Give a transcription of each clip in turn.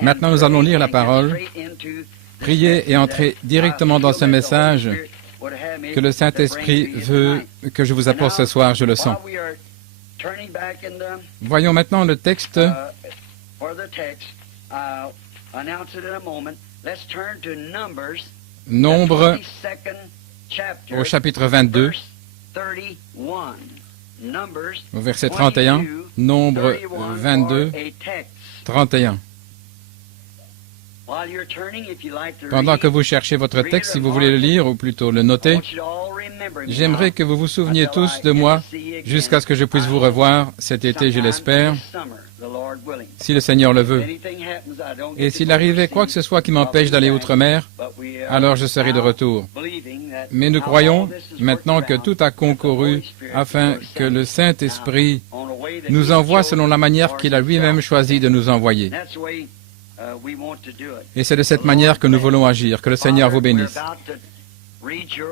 Maintenant, nous allons lire la parole, prier et entrer directement dans ce message que le Saint-Esprit veut que je vous apporte ce soir, je le sens. Voyons maintenant le texte. Nombre au chapitre 22, au verset 31. Nombre 22, 31. Pendant que vous cherchez votre texte, si vous voulez le lire, ou plutôt le noter, j'aimerais que vous vous souveniez tous de moi jusqu'à ce que je puisse vous revoir cet été, je l'espère, si le Seigneur le veut. Et s'il arrivait quoi que ce soit qui m'empêche d'aller outre-mer, alors je serai de retour. Mais nous croyons maintenant que tout a concouru afin que le Saint-Esprit nous envoie selon la manière qu'il a lui-même choisi de nous envoyer. Et c'est de cette manière que nous voulons agir. Que le Seigneur vous bénisse.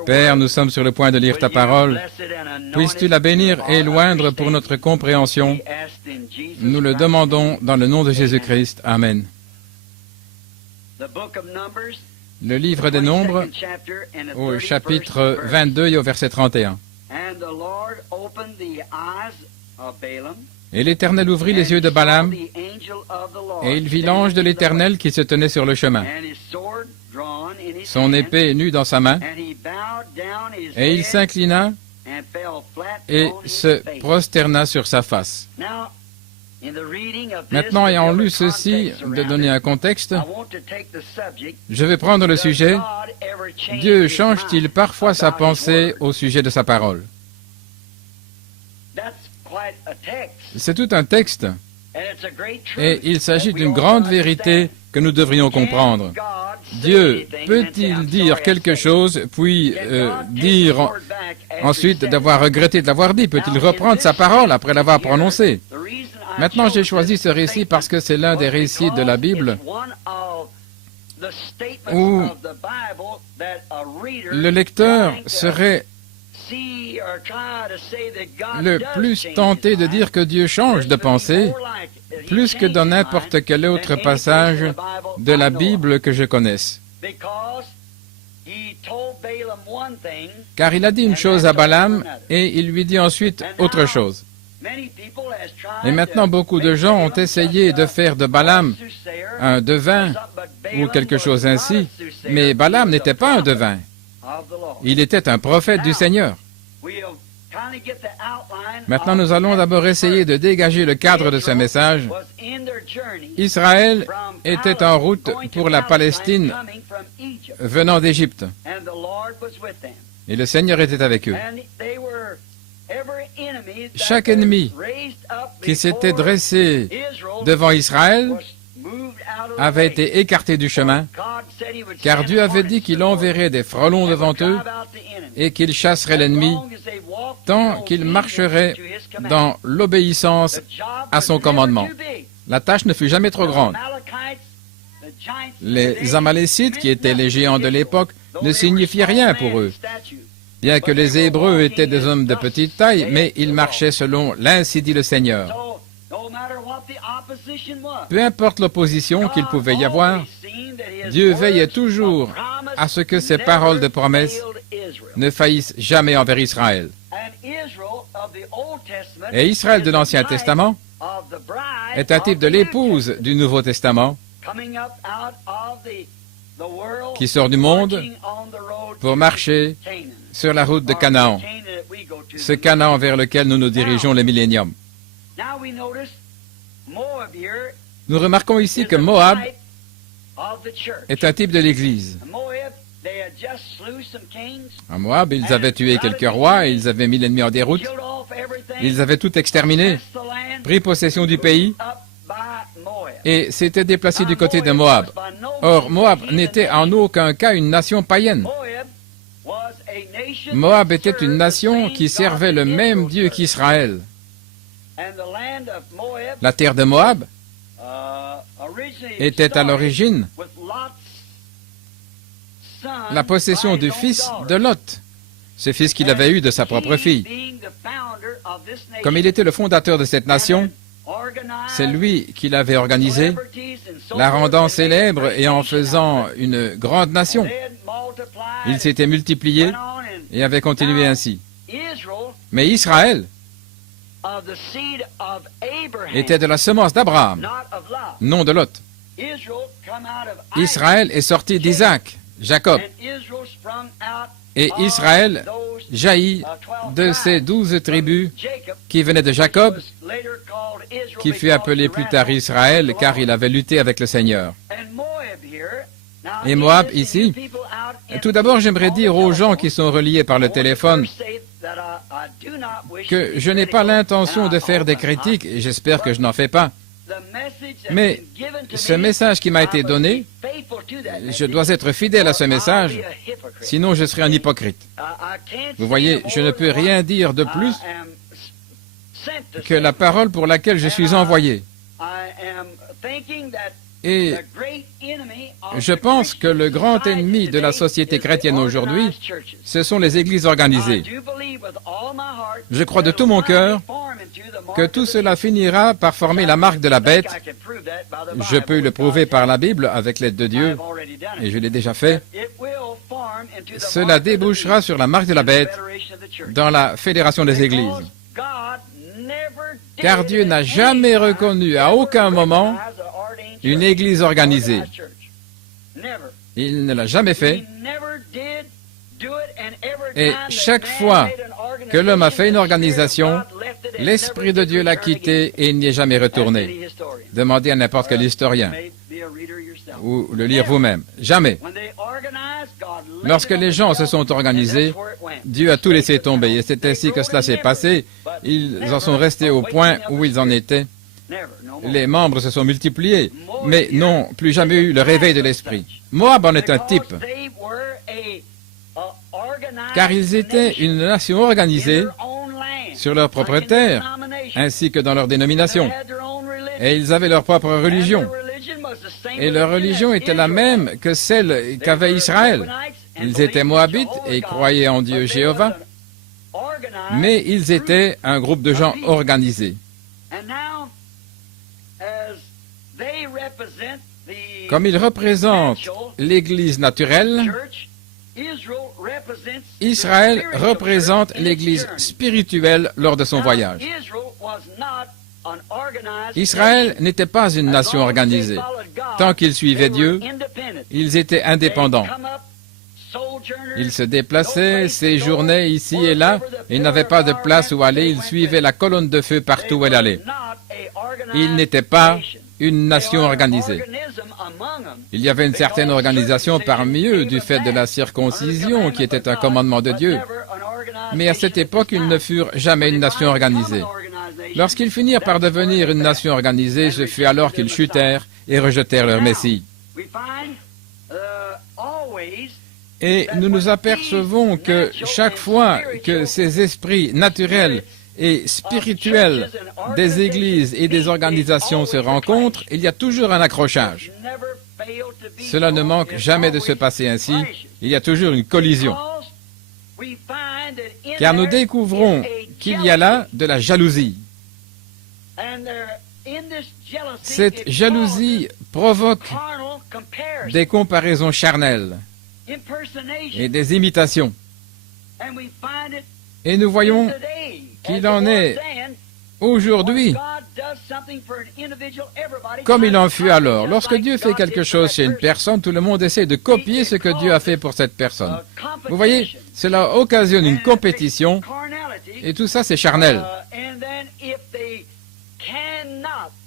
Père, nous sommes sur le point de lire ta parole. Puisses-tu la bénir et loindre pour notre compréhension? Nous le demandons dans le nom de Jésus-Christ. Amen. Le livre des Nombres, au chapitre 22 et au verset 31. Et l'Éternel ouvrit les yeux de Balaam, et il vit l'ange de l'Éternel qui se tenait sur le chemin. Son épée nue dans sa main, et il s'inclina et se prosterna sur sa face. Maintenant, ayant lu ceci, de donner un contexte, je vais prendre le sujet « Dieu change-t-il parfois sa pensée au sujet de sa parole ?» C'est tout un texte, et il s'agit d'une grande vérité que nous devrions comprendre. Dieu peut-il dire quelque chose, puis dire ensuite d'avoir regretté de l'avoir dit? Peut-il reprendre sa parole après l'avoir prononcée? Maintenant, j'ai choisi ce récit parce que c'est l'un des récits de la Bible où le lecteur serait le plus tenté de dire que Dieu change de pensée, plus que dans n'importe quel autre passage de la Bible que je connaisse. Car il a dit une chose à Balaam et il lui dit ensuite autre chose. Et maintenant, beaucoup de gens ont essayé de faire de Balaam un devin ou quelque chose ainsi, mais Balaam n'était pas un devin. Il était un prophète du Seigneur. Maintenant, nous allons d'abord essayer de dégager le cadre de ce message. Israël était en route pour la Palestine venant d'Égypte. Et le Seigneur était avec eux. Chaque ennemi qui s'était dressé devant Israël avait été écarté du chemin, car Dieu avait dit qu'il enverrait des frelons devant eux et qu'il chasserait l'ennemi tant qu'il marcherait dans l'obéissance à son commandement. La tâche ne fut jamais trop grande. Les Amalécites, qui étaient les géants de l'époque, ne signifiaient rien pour eux. Bien que les Hébreux étaient des hommes de petite taille, mais ils marchaient selon l'ainsi dit le Seigneur. Peu importe l'opposition qu'il pouvait y avoir, Dieu veillait toujours à ce que ses paroles de promesse ne faillissent jamais envers Israël. Et Israël de l'Ancien Testament est un type de l'épouse du Nouveau Testament qui sort du monde pour marcher sur la route de Canaan, ce Canaan vers lequel nous nous dirigeons le millénium. Nous remarquons ici que Moab est un type de l'Église. À Moab, ils avaient tué quelques rois, ils avaient mis l'ennemi en déroute, ils avaient tout exterminé, pris possession du pays, et s'étaient déplacés du côté de Moab. Or, Moab n'était en aucun cas une nation païenne. Moab était une nation qui servait le même Dieu qu'Israël. La terre de Moab était à l'origine la possession du fils de Lot, ce fils qu'il avait eu de sa propre fille. Comme il était le fondateur de cette nation, C'est lui qui l'avait organisée, la rendant célèbre et en faisant une grande nation. Il s'était multiplié et avait continué ainsi. Mais Israël était de la semence d'Abraham, non de Lot. Israël est sorti d'Isaac, Jacob. Et Israël jaillit de ces 12 tribus qui venaient de Jacob, qui fut appelé plus tard Israël, car il avait lutté avec le Seigneur. Et Moab ici, tout d'abord j'aimerais dire aux gens qui sont reliés par le téléphone que je n'ai pas l'intention de faire des critiques, et j'espère que je n'en fais pas. Mais ce message qui m'a été donné, je dois être fidèle à ce message, sinon je serai un hypocrite. Vous voyez, je ne peux rien dire de plus que la parole pour laquelle je suis envoyé. Et je pense que le grand ennemi de la société chrétienne aujourd'hui, ce sont les églises organisées. Je crois de tout mon cœur que tout cela finira par former la marque de la bête. Je peux le prouver par la Bible avec l'aide de Dieu, et je l'ai déjà fait. Cela débouchera sur la marque de la bête dans la fédération des églises. Car Dieu n'a jamais reconnu à aucun moment une église organisée. Il ne l'a jamais fait. Et chaque fois que l'homme a fait une organisation, l'Esprit de Dieu l'a quitté et il n'y est jamais retourné. Demandez à n'importe quel historien ou le lire vous-même. Jamais. Lorsque les gens se sont organisés, Dieu a tout laissé tomber. Et c'est ainsi que cela s'est passé. Ils en sont restés au point où ils en étaient. Les membres se sont multipliés, mais n'ont plus jamais eu le réveil de l'esprit. Moab en est un type, car ils étaient une nation organisée sur leur propre terre, ainsi que dans leur dénomination. Et ils avaient leur propre religion. Et leur religion était la même que celle qu'avait Israël. Ils étaient moabites et croyaient en Dieu Jéhovah, mais ils étaient un groupe de gens organisés. Comme ils représentent l'Église naturelle, Israël représente l'Église spirituelle lors de son voyage. Israël n'était pas une nation organisée. Tant qu'ils suivaient Dieu, ils étaient indépendants. Ils se déplaçaient, séjournaient ici et là, et n'avaient pas de place où aller. Ils suivaient la colonne de feu partout où elle allait. Ils n'étaient pas une nation organisée. Il y avait une certaine organisation parmi eux du fait de la circoncision qui était un commandement de Dieu. Mais à cette époque, ils ne furent jamais une nation organisée. Lorsqu'ils finirent par devenir une nation organisée, ce fut alors qu'ils chutèrent et rejetèrent leur Messie. Et nous nous apercevons que chaque fois que ces esprits naturels et spirituels des églises et des organisations se rencontrent, il y a toujours un accrochage. Cela ne manque jamais de se passer ainsi. Il y a toujours une collision. Car nous découvrons qu'il y a là de la jalousie. Cette jalousie provoque des comparaisons charnelles et des imitations. Et nous voyons qu'il en est aujourd'hui comme il en fut alors. Lorsque Dieu fait quelque chose chez une personne, tout le monde essaie de copier ce que Dieu a fait pour cette personne. Vous voyez, cela occasionne une compétition et tout ça c'est charnel.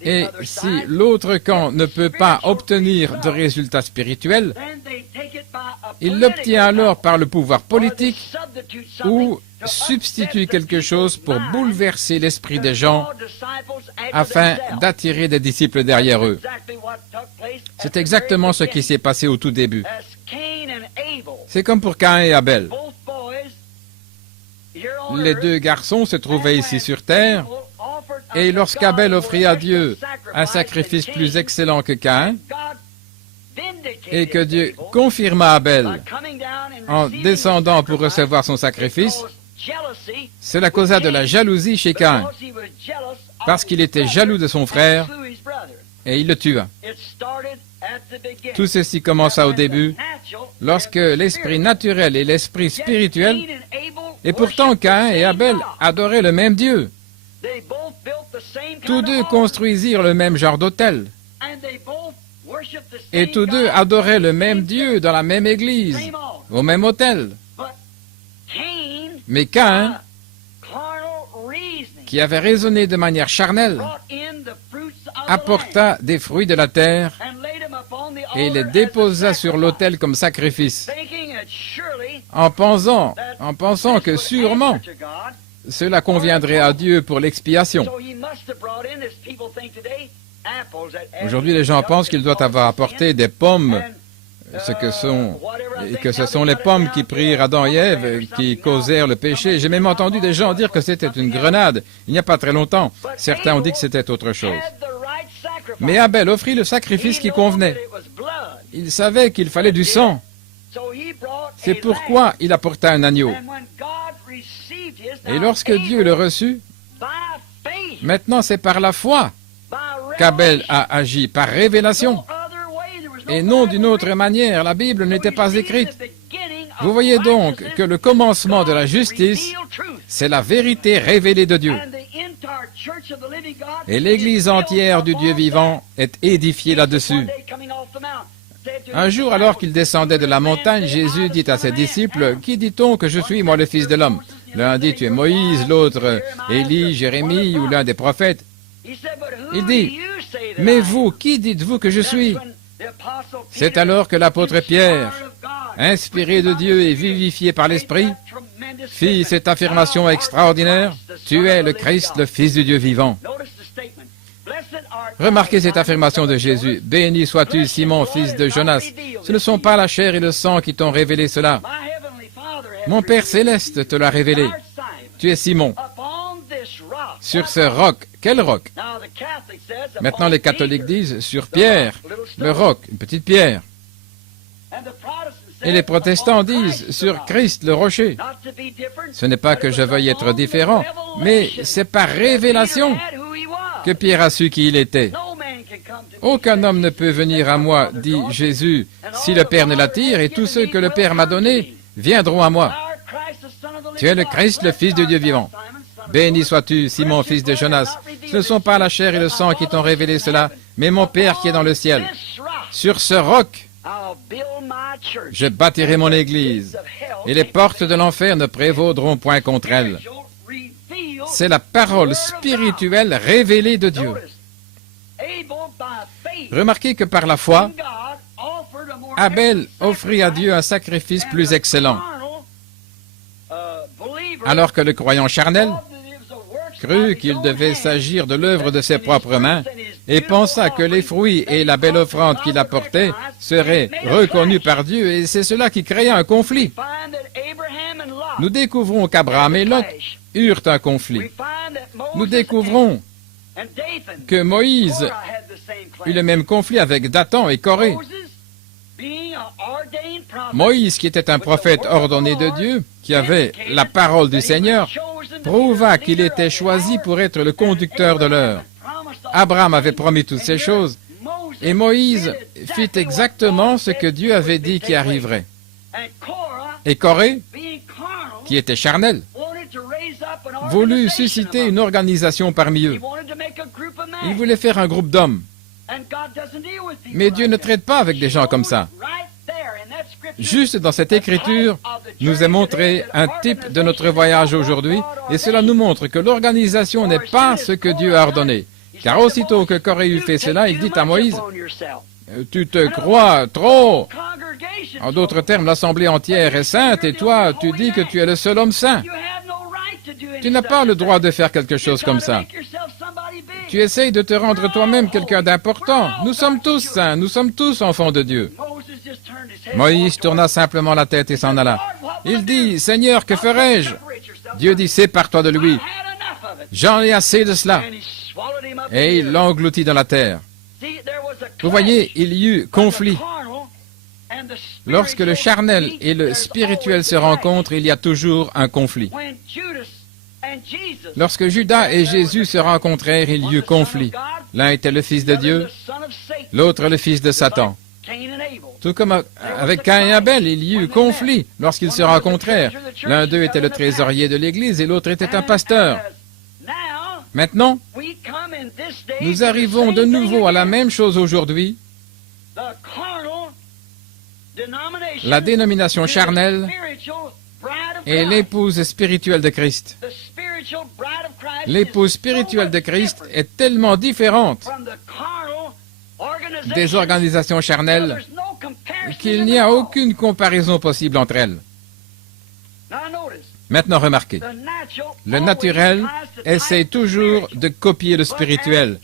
Et si l'autre camp ne peut pas obtenir de résultats spirituels, il l'obtient alors par le pouvoir politique ou substitue quelque chose pour bouleverser l'esprit des gens afin d'attirer des disciples derrière eux. C'est exactement ce qui s'est passé au tout début. C'est comme pour Caïn et Abel. Les deux garçons se trouvaient ici sur terre, et lorsqu'Abel offrit à Dieu un sacrifice plus excellent que Caïn, et que Dieu confirma Abel en descendant pour recevoir son sacrifice, cela causa de la jalousie chez Caïn, parce qu'il était jaloux de son frère et il le tua. Tout ceci commença au début, lorsque l'esprit naturel et l'esprit spirituel, et pourtant Caïn et Abel adoraient le même Dieu. Tous deux construisirent le même genre d'autel. Et tous deux adoraient le même Dieu dans la même église, au même autel. Mais Caïn, qui avait raisonné de manière charnelle, apporta des fruits de la terre et les déposa sur l'autel comme sacrifice, en pensant que sûrement cela conviendrait à Dieu pour l'expiation. Aujourd'hui, les gens pensent qu'il doit avoir apporté des pommes, que ce sont les pommes qui prirent Adam et Ève, qui causèrent le péché. J'ai même entendu des gens dire que c'était une grenade. Il n'y a pas très longtemps, certains ont dit que c'était autre chose. Mais Abel offrit le sacrifice qui convenait. Il savait qu'il fallait du sang. C'est pourquoi il apporta un agneau. Et lorsque Dieu le reçut, maintenant c'est par la foi qu'Abel a agi, par révélation, et non d'une autre manière. La Bible n'était pas écrite. Vous voyez donc que le commencement de la justice, c'est la vérité révélée de Dieu. Et l'Église entière du Dieu vivant est édifiée là-dessus. Un jour, alors qu'il descendait de la montagne, Jésus dit à ses disciples, « Qui dit-on que je suis, moi, le Fils de l'homme » L'un dit, « Tu es Moïse », l'autre, « Élie, Jérémie ou l'un des prophètes ». Il dit, « Mais vous, qui dites-vous que je suis » C'est alors que l'apôtre Pierre, inspiré de Dieu et vivifié par l'Esprit, fit cette affirmation extraordinaire, « Tu es le Christ, le Fils du Dieu vivant ». Remarquez cette affirmation de Jésus, « Béni sois-tu, Simon, fils de Jonas. Ce ne sont pas la chair et le sang qui t'ont révélé cela. Mon Père céleste te l'a révélé. Tu es Simon. Sur ce roc. » Quel roc? Maintenant, les catholiques disent, sur Pierre, le roc, une petite pierre. Et les protestants disent, sur Christ, le rocher. Ce n'est pas que je veuille être différent, mais c'est par révélation que Pierre a su qui il était. Aucun homme ne peut venir à moi, dit Jésus, si le Père ne l'attire, et tous ceux que le Père m'a donnés viendront à moi. Tu es le Christ, le Fils de Dieu vivant. Béni sois-tu, Simon, fils de Jonas. Ce ne sont pas la chair et le sang qui t'ont révélé cela, mais mon Père qui est dans le ciel. Sur ce roc, je bâtirai mon église, et les portes de l'enfer ne prévaudront point contre elle. C'est la parole spirituelle révélée de Dieu. Remarquez que par la foi, Abel offrit à Dieu un sacrifice plus excellent, alors que le croyant charnel crut qu'il devait s'agir de l'œuvre de ses propres mains et pensa que les fruits et la belle offrande qu'il apportait seraient reconnus par Dieu, et c'est cela qui créa un conflit. Nous découvrons qu'Abraham et Lot eurent un conflit. Nous découvrons que Moïse eut le même conflit avec Dathan et Corée. Moïse, qui était un prophète ordonné de Dieu, qui avait la parole du Seigneur, prouva qu'il était choisi pour être le conducteur de l'heure. Abraham avait promis toutes ces choses, et Moïse fit exactement ce que Dieu avait dit qui arriverait. Et Corée, qui était charnel, voulut susciter une organisation parmi eux. Il voulait faire un groupe d'hommes. Mais Dieu ne traite pas avec des gens comme ça. Juste dans cette écriture, nous est montré un type de notre voyage aujourd'hui, et cela nous montre que l'organisation n'est pas ce que Dieu a ordonné. Car aussitôt que Corée eut fait cela, il dit à Moïse, « Tu te crois trop. En d'autres termes, l'assemblée entière est sainte, et toi, tu dis que tu es le seul homme saint. Tu n'as pas le droit de faire quelque chose comme ça. Tu essayes de te rendre toi-même quelqu'un d'important. Nous sommes tous saints, nous sommes tous enfants de Dieu. » Moïse tourna simplement la tête et s'en alla. Il dit, « Seigneur, que ferai-je » Dieu dit, « Sépare-toi de lui. J'en ai assez de cela. » Et il l'engloutit dans la terre. Vous voyez, il y eut conflit. Lorsque le charnel et le spirituel se rencontrent, il y a toujours un conflit. Lorsque Judas et Jésus se rencontrèrent, il y eut conflit. L'un était le fils de Dieu, l'autre le fils de Satan. Tout comme avec Caïn et Abel, il y eut conflit lorsqu'ils se rencontrèrent. L'un d'eux était le trésorier de l'Église et l'autre était un pasteur. Maintenant, nous arrivons de nouveau à la même chose aujourd'hui. La dénomination charnelle est l'épouse spirituelle de Christ. L'épouse spirituelle de Christ est tellement différente des organisations charnelles qu'il n'y a aucune comparaison possible entre elles. Maintenant, remarquez, le naturel essaie toujours de copier le spirituel.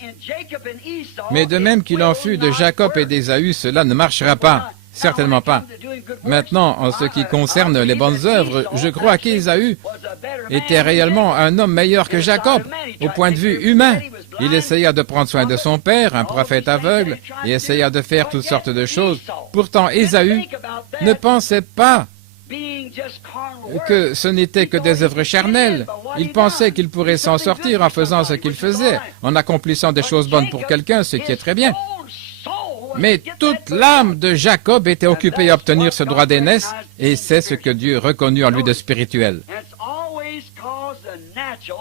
Mais de même qu'il en fut de Jacob et d'Ésaü, cela ne marchera pas. Certainement pas. Maintenant, en ce qui concerne les bonnes œuvres, je crois qu'Ésaü était réellement un homme meilleur que Jacob, au point de vue humain. Il essaya de prendre soin de son père, un prophète aveugle, et essaya de faire toutes sortes de choses. Pourtant, Ésaü ne pensait pas que ce n'était que des œuvres charnelles. Il pensait qu'il pourrait s'en sortir en faisant ce qu'il faisait, en accomplissant des choses bonnes pour quelqu'un, ce qui est très bien. Mais toute l'âme de Jacob était occupée à obtenir ce droit d'aînesse, et c'est ce que Dieu reconnut en lui de spirituel.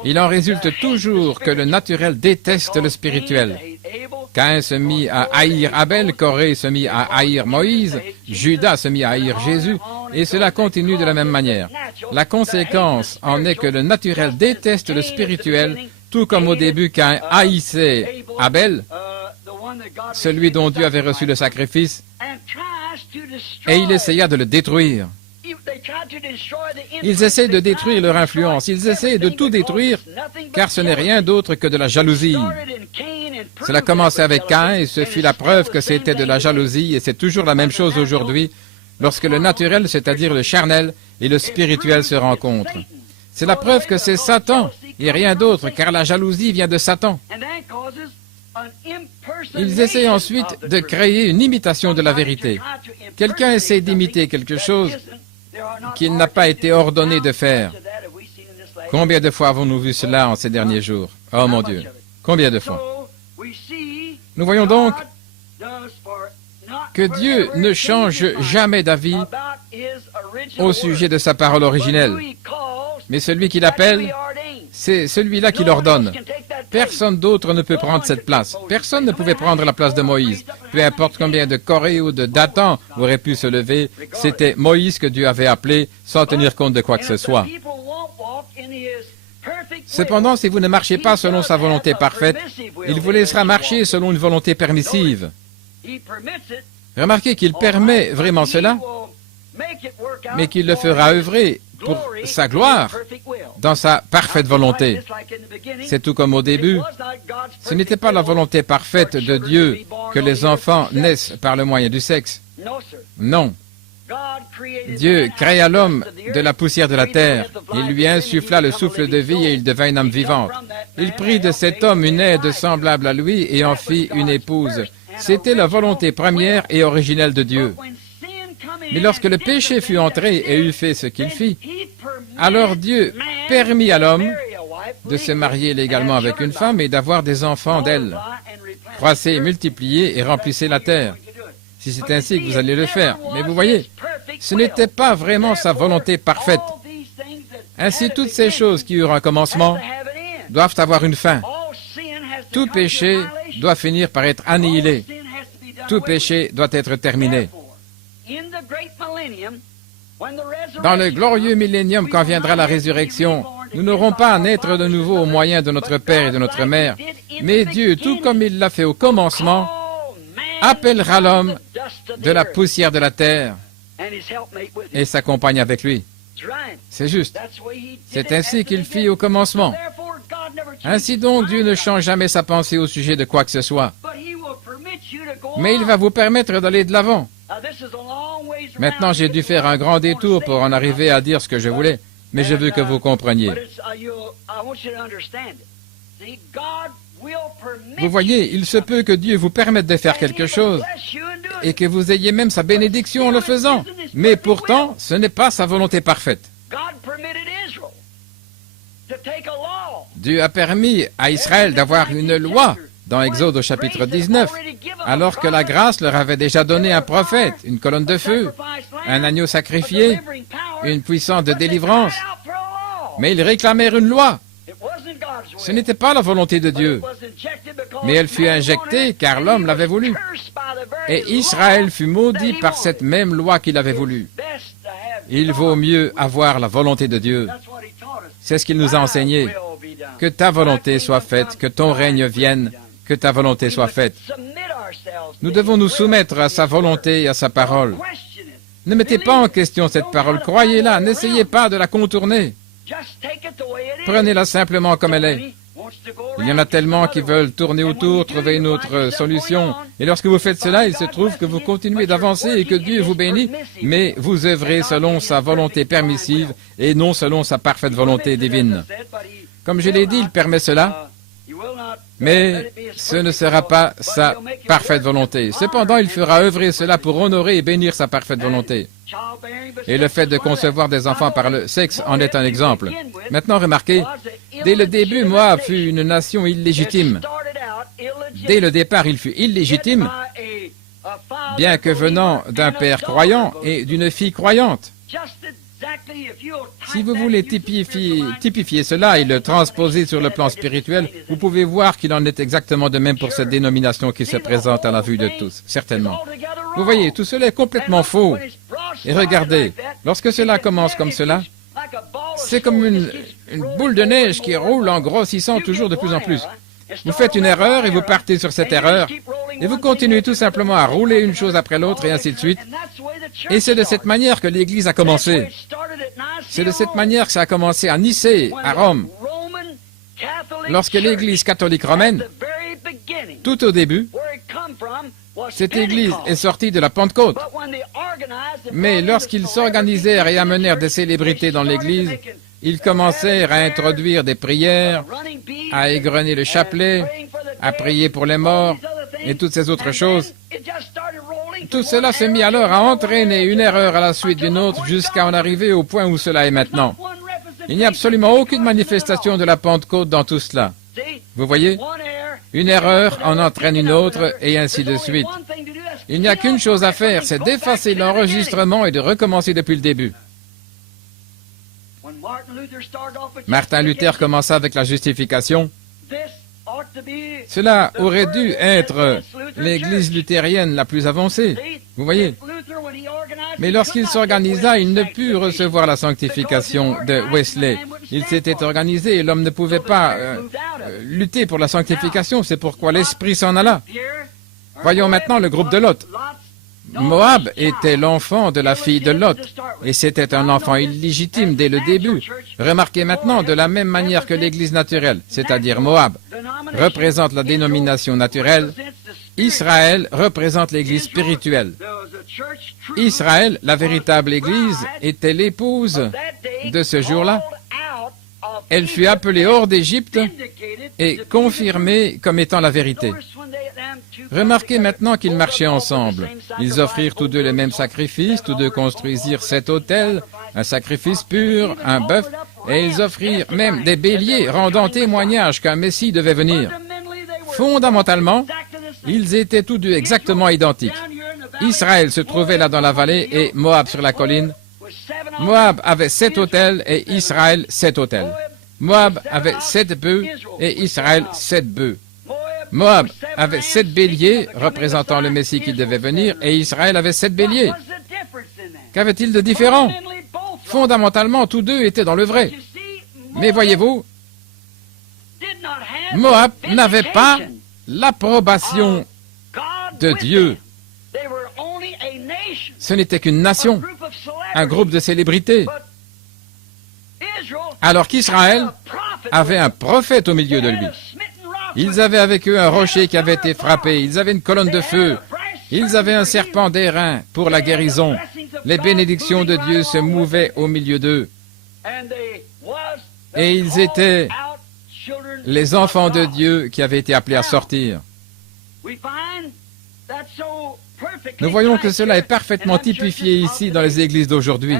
Il en résulte toujours que le naturel déteste le spirituel. Caïn se mit à haïr Abel, Corée se mit à haïr Moïse, Judas se mit à haïr Jésus, et cela continue de la même manière. La conséquence en est que le naturel déteste le spirituel, tout comme au début Caïn haïssait Abel, celui dont Dieu avait reçu le sacrifice, et il essaya de le détruire. Ils essaient de détruire leur influence, ils essaient de tout détruire, car ce n'est rien d'autre que de la jalousie. Cela commençait avec Caïn, et ce fut la preuve que c'était de la jalousie, et c'est toujours la même chose aujourd'hui, lorsque le naturel, c'est-à-dire le charnel, et le spirituel se rencontrent. C'est la preuve que c'est Satan, et rien d'autre, car la jalousie vient de Satan. Ils essaient ensuite de créer une imitation de la vérité. Quelqu'un essaie d'imiter quelque chose qu'il n'a pas été ordonné de faire. Combien de fois avons-nous vu cela en ces derniers jours? Oh mon Dieu, combien de fois? Nous voyons donc que Dieu ne change jamais d'avis au sujet de sa parole originelle. Mais celui qu'il appelle, c'est celui-là qui l'ordonne. Personne d'autre ne peut prendre cette place. Personne ne pouvait prendre la place de Moïse. Peu importe combien de Corée ou de Dathan auraient pu se lever, c'était Moïse que Dieu avait appelé sans tenir compte de quoi que ce soit. Cependant, si vous ne marchez pas selon sa volonté parfaite, il vous laissera marcher selon une volonté permissive. Remarquez qu'il permet vraiment cela, mais qu'il le fera œuvrer pour sa gloire, dans sa parfaite volonté. C'est tout comme au début. Ce n'était pas la volonté parfaite de Dieu que les enfants naissent par le moyen du sexe. Non. Dieu créa l'homme de la poussière de la terre. Il lui insuffla le souffle de vie et il devint une âme vivante. Il prit de cet homme une aide semblable à lui et en fit une épouse. C'était la volonté première et originelle de Dieu. Mais lorsque le péché fut entré et eut fait ce qu'il fit, alors Dieu permit à l'homme de se marier légalement avec une femme et d'avoir des enfants d'elle. Croissez, multipliez et remplissez la terre. Si c'est ainsi que vous allez le faire. Mais vous voyez, ce n'était pas vraiment sa volonté parfaite. Ainsi, toutes ces choses qui eurent un commencement doivent avoir une fin. Tout péché doit finir par être annihilé. Tout péché doit être terminé. Dans le glorieux millénium, quand viendra la résurrection, nous n'aurons pas à naître de nouveau au moyen de notre Père et de notre Mère, mais Dieu, tout comme il l'a fait au commencement, appellera l'homme de la poussière de la terre et s'accompagne avec lui. C'est juste. C'est ainsi qu'il fit au commencement. Ainsi donc, Dieu ne change jamais sa pensée au sujet de quoi que ce soit. Mais il va vous permettre d'aller de l'avant. Maintenant, j'ai dû faire un grand détour pour en arriver à dire ce que je voulais, mais je veux que vous compreniez. Vous voyez, il se peut que Dieu vous permette de faire quelque chose et que vous ayez même sa bénédiction en le faisant. Mais pourtant, ce n'est pas sa volonté parfaite. Dieu a permis à Israël d'avoir une loi dans Exode au chapitre 19, alors que la grâce leur avait déjà donné un prophète, une colonne de feu, un agneau sacrifié, une puissance de délivrance. Mais ils réclamèrent une loi. Ce n'était pas la volonté de Dieu, mais elle fut injectée car l'homme l'avait voulu. Et Israël fut maudit par cette même loi qu'il avait voulu. Il vaut mieux avoir la volonté de Dieu. C'est ce qu'il nous a enseigné. Que ta volonté soit faite, que ton règne vienne, que ta volonté soit faite. Nous devons nous soumettre à sa volonté et à sa parole. Ne mettez pas en question cette parole, croyez-la, n'essayez pas de la contourner. Prenez-la simplement comme elle est. Il y en a tellement qui veulent tourner autour, trouver une autre solution. Et lorsque vous faites cela, il se trouve que vous continuez d'avancer et que Dieu vous bénit, mais vous œuvrez selon sa volonté permissive et non selon sa parfaite volonté divine. Comme je l'ai dit, il permet cela, mais ce ne sera pas sa parfaite volonté. Cependant, il fera œuvrer cela pour honorer et bénir sa parfaite volonté. Et le fait de concevoir des enfants par le sexe en est un exemple. Maintenant, remarquez, dès le début, Moab fut une nation illégitime. Dès le départ, il fut illégitime, bien que venant d'un père croyant et d'une fille croyante. Si vous voulez typifier cela et le transposer sur le plan spirituel, vous pouvez voir qu'il en est exactement de même pour cette dénomination qui se présente à la vue de tous, certainement. Vous voyez, tout cela est complètement faux. Et regardez, lorsque cela commence comme cela, c'est comme une boule de neige qui roule en grossissant toujours de plus en plus. Vous faites une erreur et vous partez sur cette erreur, et vous continuez tout simplement à rouler une chose après l'autre et ainsi de suite. Et c'est de cette manière que l'Église a commencé. C'est de cette manière que ça a commencé à Nicée, à Rome. Lorsque l'Église catholique romaine, tout au début, cette Église est sortie de la Pentecôte. Mais lorsqu'ils s'organisèrent et amenèrent des célébrités dans l'Église, ils commencèrent à introduire des prières, à égrener le chapelet, à prier pour les morts et toutes ces autres choses. Tout cela s'est mis alors à entraîner une erreur à la suite d'une autre jusqu'à en arriver au point où cela est maintenant. Il n'y a absolument aucune manifestation de la Pentecôte dans tout cela. Vous voyez? Une erreur en entraîne une autre et ainsi de suite. Il n'y a qu'une chose à faire, c'est d'effacer l'enregistrement et de recommencer depuis le début. Martin Luther commença avec la justification. Cela aurait dû être l'Église luthérienne la plus avancée, vous voyez. Mais lorsqu'il s'organisa, il ne put recevoir la sanctification de Wesley. Il s'était organisé et l'homme ne pouvait pas lutter pour la sanctification, c'est pourquoi l'Esprit s'en alla. Voyons maintenant le groupe de Lot. Moab était l'enfant de la fille de Lot, et c'était un enfant illégitime dès le début. Remarquez maintenant, de la même manière que l'Église naturelle, c'est-à-dire Moab, représente la dénomination naturelle, Israël représente l'Église spirituelle. Israël, la véritable Église, était l'épouse de ce jour-là. Elle fut appelée hors d'Égypte et confirmée comme étant la vérité. Remarquez maintenant qu'ils marchaient ensemble. Ils offrirent tous deux les mêmes sacrifices, tous deux construisirent 7 autels, un sacrifice pur, un bœuf, et ils offrirent même des béliers, rendant témoignage qu'un Messie devait venir. Fondamentalement, ils étaient tous deux exactement identiques. Israël se trouvait là dans la vallée et Moab sur la colline. Moab avait 7 autels et Israël 7 autels. Moab avait 7 bœufs et Israël 7 bœufs. Moab avait 7 béliers, représentant le Messie qui devait venir, et Israël avait 7 béliers. Qu'avait-il de différent? Fondamentalement, tous deux étaient dans le vrai. Mais voyez-vous, Moab n'avait pas l'approbation de Dieu. Ce n'était qu'une nation, un groupe de célébrités. Alors qu'Israël avait un prophète au milieu de lui. Ils avaient avec eux un rocher qui avait été frappé, ils avaient une colonne de feu, ils avaient un serpent d'airain pour la guérison. Les bénédictions de Dieu se mouvaient au milieu d'eux. Et ils étaient les enfants de Dieu qui avaient été appelés à sortir. Nous voyons que cela est parfaitement typifié ici dans les églises d'aujourd'hui.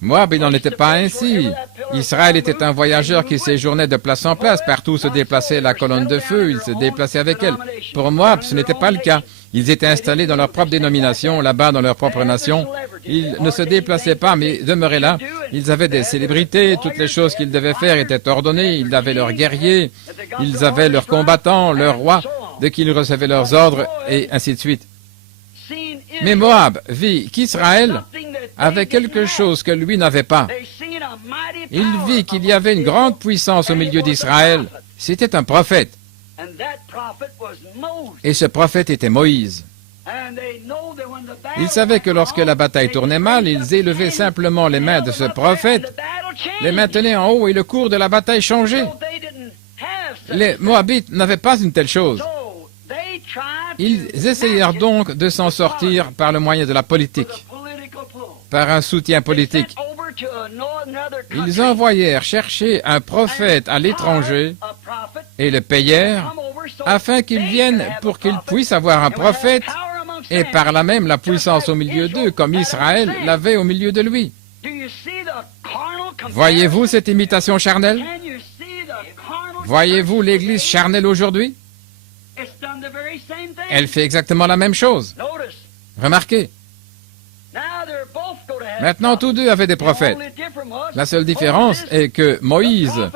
Moab, il n'en était pas ainsi. Israël était un voyageur qui séjournait de place en place. Partout où se déplaçait la colonne de feu, il se déplaçait avec elle. Pour Moab, ce n'était pas le cas. Ils étaient installés dans leur propre dénomination, là-bas dans leur propre nation. Ils ne se déplaçaient pas, mais demeuraient là. Ils avaient des célébrités, toutes les choses qu'ils devaient faire étaient ordonnées. Ils avaient leurs guerriers, ils avaient leurs combattants, leurs rois, de qui ils recevaient leurs ordres, et ainsi de suite. Mais Moab vit qu'Israël avait quelque chose que lui n'avait pas. Il vit qu'il y avait une grande puissance au milieu d'Israël. C'était un prophète. Et ce prophète était Moïse. Ils savaient que lorsque la bataille tournait mal, ils élevaient simplement les mains de ce prophète, les maintenaient en haut et le cours de la bataille changeait. Les Moabites n'avaient pas une telle chose. Ils essayèrent donc de s'en sortir par le moyen de la politique, par un soutien politique. Ils envoyèrent chercher un prophète à l'étranger et le payèrent afin qu'il vienne pour qu'ils puissent avoir un prophète et par là même la puissance au milieu d'eux comme Israël l'avait au milieu de lui. Voyez-vous cette imitation charnelle? Voyez-vous l'Église charnelle aujourd'hui? Elle fait exactement la même chose. Remarquez. Maintenant, tous deux avaient des prophètes. La seule différence est que Moïse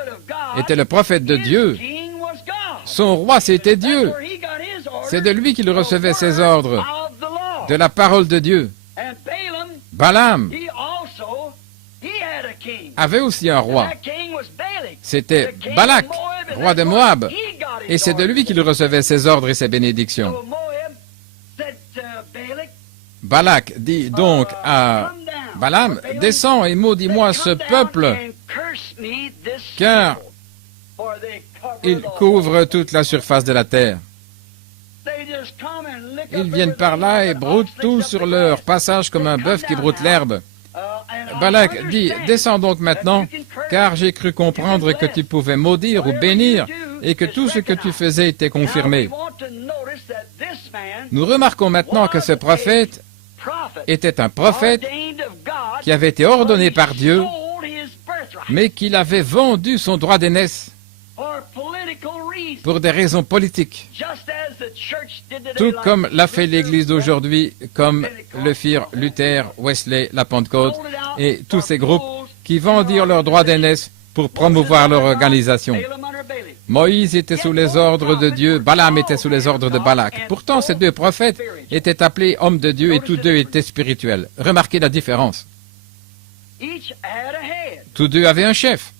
était le prophète de Dieu. Son roi, c'était Dieu. C'est de lui qu'il recevait ses ordres, de la parole de Dieu. Balaam avait aussi un roi. C'était Balak, roi de Moab. Et c'est de lui qu'il recevait ses ordres et ses bénédictions. Balak dit donc à Balaam, « Descends et maudis-moi ce peuple, car il couvre toute la surface de la terre. » Ils viennent par là et broutent tout sur leur passage comme un bœuf qui broute l'herbe. Balak dit, « Descends donc maintenant, car j'ai cru comprendre que tu pouvais maudire ou bénir, et que tout ce que tu faisais était confirmé. » Nous remarquons maintenant que ce prophète était un prophète qui avait été ordonné par Dieu, mais qu'il avait vendu son droit d'aînesse pour des raisons politiques, tout comme l'a fait l'Église d'aujourd'hui, comme le firent Luther, Wesley, la Pentecôte et tous ces groupes qui vendirent leur droit d'aînesse pour promouvoir leur organisation. Moïse était sous les ordres de Dieu, Balaam était sous les ordres de Balak. Pourtant, ces deux prophètes étaient appelés hommes de Dieu et tous deux étaient spirituels. Remarquez la différence. Tous deux avaient un chef.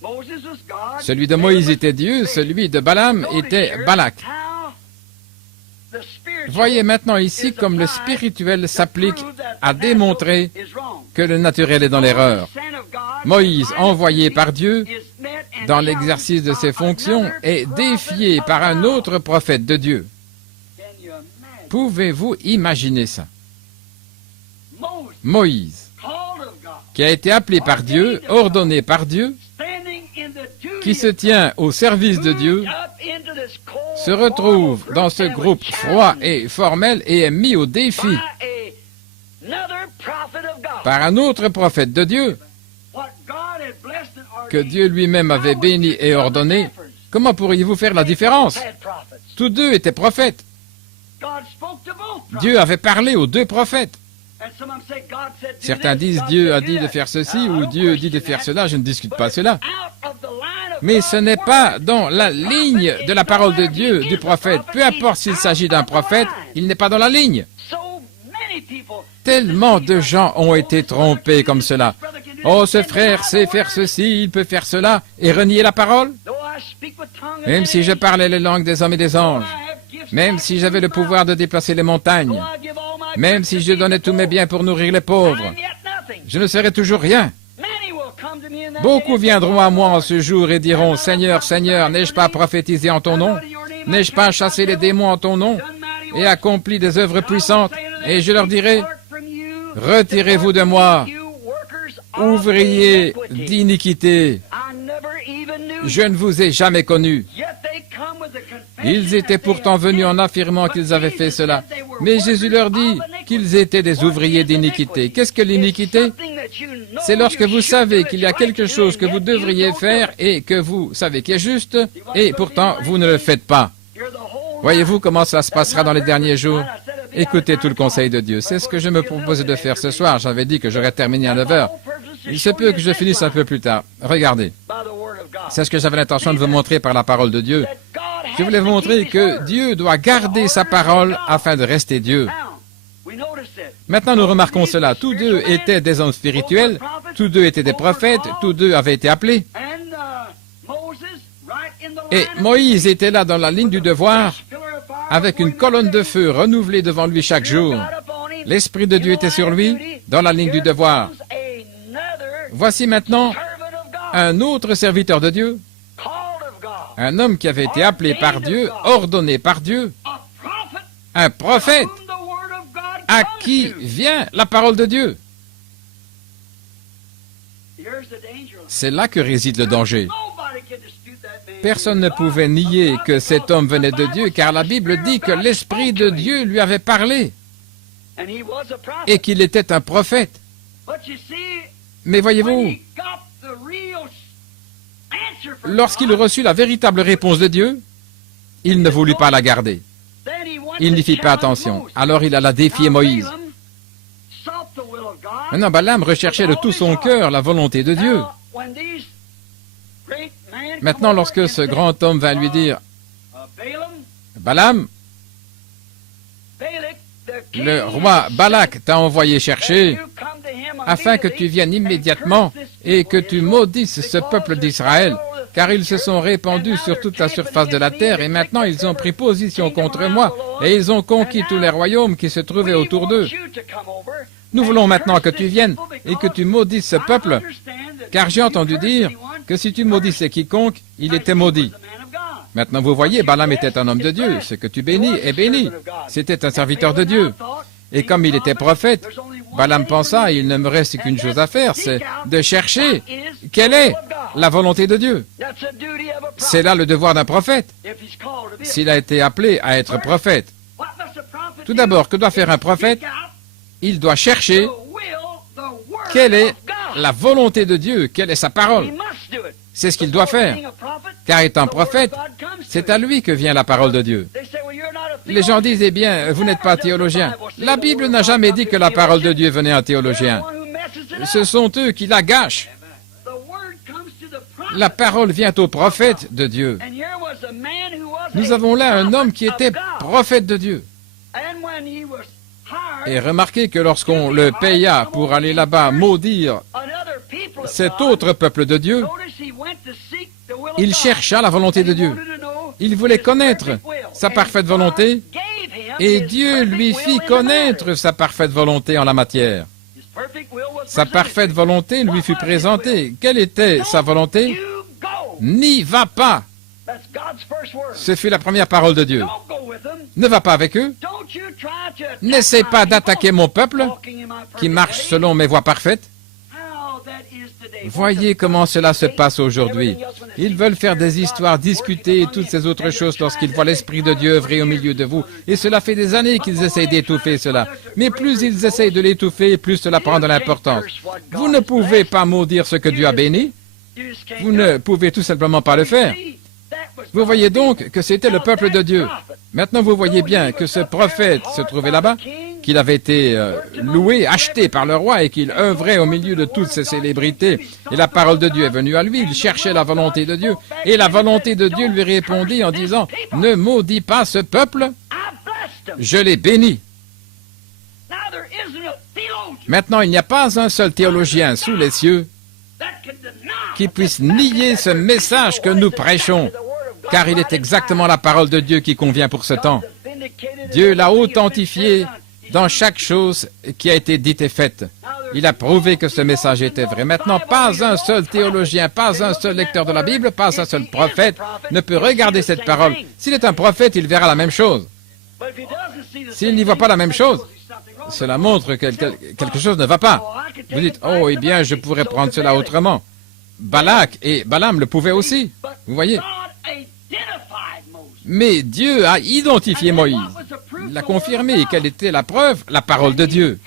Celui de Moïse était Dieu, celui de Balaam était Balak. Voyez maintenant ici comme le spirituel s'applique à démontrer que le naturel est dans l'erreur. Moïse, envoyé par Dieu dans l'exercice de ses fonctions, est défié par un autre prophète de Dieu. Pouvez-vous imaginer ça? Moïse, qui a été appelé par Dieu, ordonné par Dieu, qui se tient au service de Dieu, se retrouve dans ce groupe froid et formel et est mis au défi par un autre prophète de Dieu que Dieu lui-même avait béni et ordonné. Comment pourriez-vous faire la différence? Tous deux étaient prophètes. Dieu avait parlé aux deux prophètes. Certains disent Dieu a dit de faire ceci ou Dieu dit de faire cela, je ne discute pas cela. Mais ce n'est pas dans la ligne de la parole de Dieu, du prophète. Peu importe s'il s'agit d'un prophète, il n'est pas dans la ligne. Tellement de gens ont été trompés comme cela. Oh, ce frère sait faire ceci, il peut faire cela, et renier la parole? Même si je parlais les langues des hommes et des anges, même si j'avais le pouvoir de déplacer les montagnes, même si je donnais tous mes biens pour nourrir les pauvres, je ne serais toujours rien. Beaucoup viendront à moi en ce jour et diront, « Seigneur, Seigneur, n'ai-je pas prophétisé en ton nom? N'ai-je pas chassé les démons en ton nom et accompli des œuvres puissantes? » Et je leur dirai, « Retirez-vous de moi, ouvriers d'iniquité, je ne vous ai jamais connus. » Ils étaient pourtant venus en affirmant qu'ils avaient fait cela. Mais Jésus leur dit, qu'ils étaient des ouvriers d'iniquité. Qu'est-ce que l'iniquité? C'est lorsque vous savez qu'il y a quelque chose que vous devriez faire et que vous savez qui est juste, et pourtant vous ne le faites pas. Voyez-vous comment ça se passera dans les derniers jours? Écoutez tout le conseil de Dieu. C'est ce que je me proposais de faire ce soir. J'avais dit que j'aurais terminé à 9 heures. Il se peut que je finisse un peu plus tard. Regardez. C'est ce que j'avais l'intention de vous montrer par la parole de Dieu. Je voulais vous montrer que Dieu doit garder sa parole afin de rester Dieu. Maintenant, nous remarquons cela. Tous deux étaient des hommes spirituels, tous deux étaient des prophètes, tous deux avaient été appelés. Et Moïse était là dans la ligne du devoir, avec une colonne de feu renouvelée devant lui chaque jour. L'Esprit de Dieu était sur lui, dans la ligne du devoir. Voici maintenant un autre serviteur de Dieu, un homme qui avait été appelé par Dieu, ordonné par Dieu, un prophète, à qui vient la parole de Dieu. C'est là que réside le danger. Personne ne pouvait nier que cet homme venait de Dieu, car la Bible dit que l'Esprit de Dieu lui avait parlé et qu'il était un prophète. Mais voyez-vous, lorsqu'il reçut la véritable réponse de Dieu, il ne voulut pas la garder. Il n'y fit pas attention. Alors il alla défier Moïse. Maintenant, Balaam recherchait de tout son cœur la volonté de Dieu. Maintenant, lorsque ce grand homme vint lui dire, Balaam, le roi Balak t'a envoyé chercher afin que tu viennes immédiatement et que tu maudisses ce peuple d'Israël, car ils se sont répandus sur toute la surface de la terre et maintenant ils ont pris position contre moi et ils ont conquis tous les royaumes qui se trouvaient autour d'eux. Nous voulons maintenant que tu viennes et que tu maudisses ce peuple, car j'ai entendu dire que si tu maudissais quiconque, il était maudit. Maintenant, vous voyez, Balaam était un homme de Dieu. Ce que tu bénis est béni. C'était un serviteur de Dieu. Et comme il était prophète, Balaam pensa, il ne me reste qu'une chose à faire, c'est de chercher quelle est la volonté de Dieu. C'est là le devoir d'un prophète, s'il a été appelé à être prophète. Tout d'abord, que doit faire un prophète? Il doit chercher quelle est la volonté de Dieu, quelle est sa parole. C'est ce qu'il doit faire. Car étant prophète, c'est à lui que vient la parole de Dieu. Les gens disent, eh bien, vous n'êtes pas théologien. La Bible n'a jamais dit que la parole de Dieu venait à un théologien. Ce sont eux qui la gâchent. La parole vient au prophète de Dieu. Nous avons là un homme qui était prophète de Dieu. Et remarquez que lorsqu'on le paya pour aller là-bas maudire cet autre peuple de Dieu, il chercha la volonté de Dieu. Il voulait connaître sa parfaite volonté et Dieu lui fit connaître sa parfaite volonté en la matière. Sa parfaite volonté lui fut présentée. Quelle était sa volonté? N'y va pas. Ce fut la première parole de Dieu. Ne va pas avec eux. N'essaie pas d'attaquer mon peuple qui marche selon mes voies parfaites. Voyez comment cela se passe aujourd'hui. Ils veulent faire des histoires, discuter et toutes ces autres choses lorsqu'ils voient l'Esprit de Dieu œuvrer au milieu de vous. Et cela fait des années qu'ils essayent d'étouffer cela. Mais plus ils essayent de l'étouffer, plus cela prend de l'importance. Vous ne pouvez pas maudire ce que Dieu a béni. Vous ne pouvez tout simplement pas le faire. Vous voyez donc que c'était le peuple de Dieu. Maintenant, vous voyez bien que ce prophète se trouvait là-bas, qu'il avait été loué, acheté par le roi et qu'il œuvrait au milieu de toutes ces célébrités. Et la parole de Dieu est venue à lui, il cherchait la volonté de Dieu. Et la volonté de Dieu lui répondit en disant, « Ne maudis pas ce peuple, je l'ai béni. » Maintenant, il n'y a pas un seul théologien sous les cieux qui puisse nier ce message que nous prêchons, car il est exactement la parole de Dieu qui convient pour ce temps. Dieu l'a authentifié dans chaque chose qui a été dite et faite. Il a prouvé que ce message était vrai. Maintenant, pas un seul théologien, pas un seul lecteur de la Bible, pas un seul prophète ne peut regarder cette parole. S'il est un prophète, il verra la même chose. S'il n'y voit pas la même chose, cela montre que quelque chose ne va pas. Vous dites, oh, eh bien, je pourrais prendre cela autrement. Balak et Balaam le pouvaient aussi. Vous voyez? Mais Dieu a identifié Moïse. il a confirmé. Quelle était la preuve? La parole de Dieu.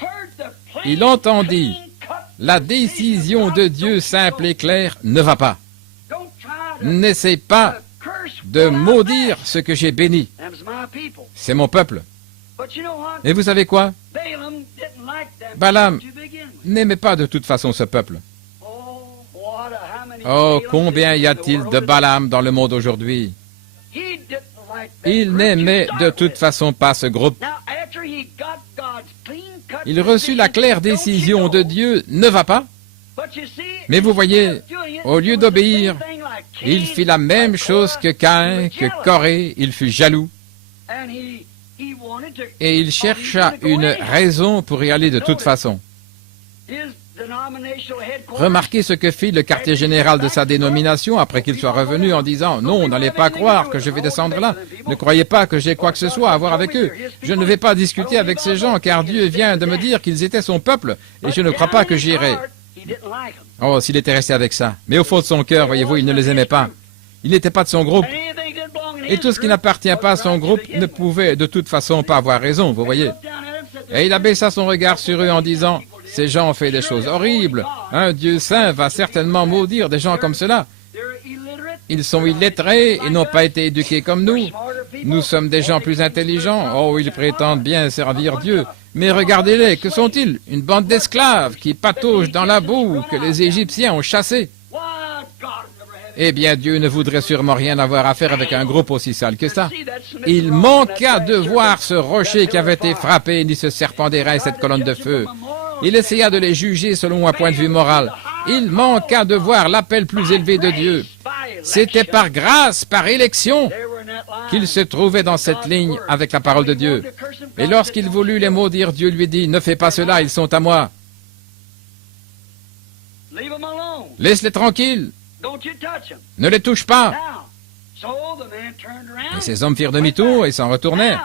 Il entendit. La décision de Dieu simple et claire ne va pas. N'essaie pas de maudire ce que j'ai béni. C'est mon peuple. Et vous savez quoi? Balaam n'aimait pas de toute façon ce peuple. Oh, combien y a-t-il de Balaam dans le monde aujourd'hui? Il n'aimait de toute façon pas ce groupe. Il reçut la claire décision de Dieu, ne va pas. Mais vous voyez, au lieu d'obéir, il fit la même chose que Caïn, que Corée, il fut jaloux. Et il chercha une raison pour y aller de toute façon. Remarquez ce que fit le quartier général de sa dénomination après qu'il soit revenu en disant « Non, n'allez pas croire que je vais descendre là. Ne croyez pas que j'ai quoi que ce soit à voir avec eux. Je ne vais pas discuter avec ces gens car Dieu vient de me dire qu'ils étaient son peuple et je ne crois pas que j'irai. » Oh, s'il était resté avec ça. Mais au fond de son cœur, voyez-vous, il ne les aimait pas. Il n'était pas de son groupe. Et tout ce qui n'appartient pas à son groupe ne pouvait de toute façon pas avoir raison, vous voyez. Et il abaissa son regard sur eux en disant « Ces gens ont fait des choses horribles. Un Dieu saint va certainement maudire des gens comme cela. Ils sont illettrés et n'ont pas été éduqués comme nous. Nous sommes des gens plus intelligents. Oh, ils prétendent bien servir Dieu. Mais regardez-les, que sont-ils? Une bande d'esclaves qui pataugent dans la boue que les Égyptiens ont chassés. Eh bien, Dieu ne voudrait sûrement rien avoir à faire avec un groupe aussi sale que ça. Il manqua de voir ce rocher qui avait été frappé, ni ce serpent d'airain et cette colonne de feu. Il essaya de les juger selon un point de vue moral. Il manqua de voir l'appel plus élevé de Dieu. C'était par grâce, par élection, qu'il se trouvait dans cette ligne avec la parole de Dieu. Et lorsqu'il voulut les maudire, Dieu lui dit, « Ne fais pas cela, ils sont à moi. Laisse-les tranquilles. Ne les touche pas. » Et ces hommes firent demi-tour et s'en retournèrent.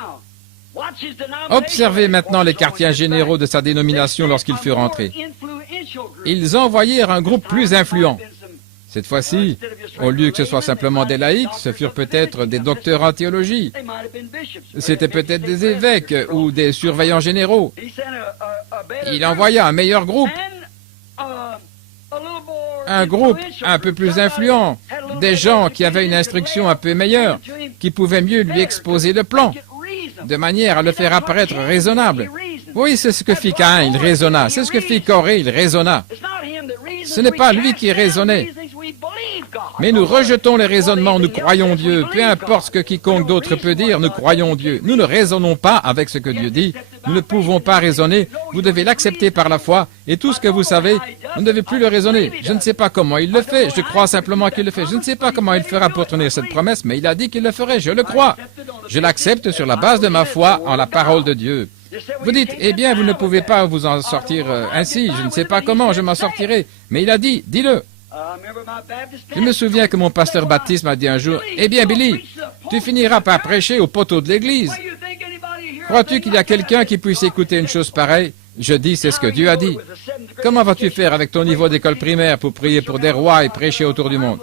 Observez maintenant les quartiers généraux de sa dénomination lorsqu'ils furent entrés. Ils envoyèrent un groupe plus influent. Cette fois-ci, au lieu que ce soit simplement des laïcs, ce furent peut-être des docteurs en théologie. C'était peut-être des évêques ou des surveillants généraux. Il envoya un meilleur groupe. Un groupe un peu plus influent. Des gens qui avaient une instruction un peu meilleure, qui pouvaient mieux lui exposer le plan, de manière à le faire apparaître raisonnable. Oui, c'est ce que fit Caïn, il raisonna. C'est ce que fit Corée, il raisonna. Ce n'est pas lui qui raisonnait. Mais nous rejetons les raisonnements, nous croyons Dieu. Peu importe ce que quiconque d'autre peut dire, nous croyons Dieu. Nous ne raisonnons pas avec ce que Dieu dit. Nous ne pouvons pas raisonner. Vous devez l'accepter par la foi. Et tout ce que vous savez, vous ne devez plus le raisonner. Je ne sais pas comment il le fait. Je crois simplement qu'il le fait. Je ne sais pas comment il fera pour tenir cette promesse, mais il a dit qu'il le ferait. Je le crois. Je l'accepte sur la base de ma foi en la parole de Dieu. Vous dites, eh bien, vous ne pouvez pas vous en sortir ainsi. Je ne sais pas comment je m'en sortirai. Mais il a dit, dis-le. Je me souviens que mon pasteur baptiste m'a dit un jour, « Eh bien, Billy, tu finiras par prêcher au poteau de l'église. Crois-tu qu'il y a quelqu'un qui puisse écouter une chose pareille? » Je dis, c'est ce que Dieu a dit. Comment vas-tu faire avec ton niveau d'école primaire pour prier pour des rois et prêcher autour du monde?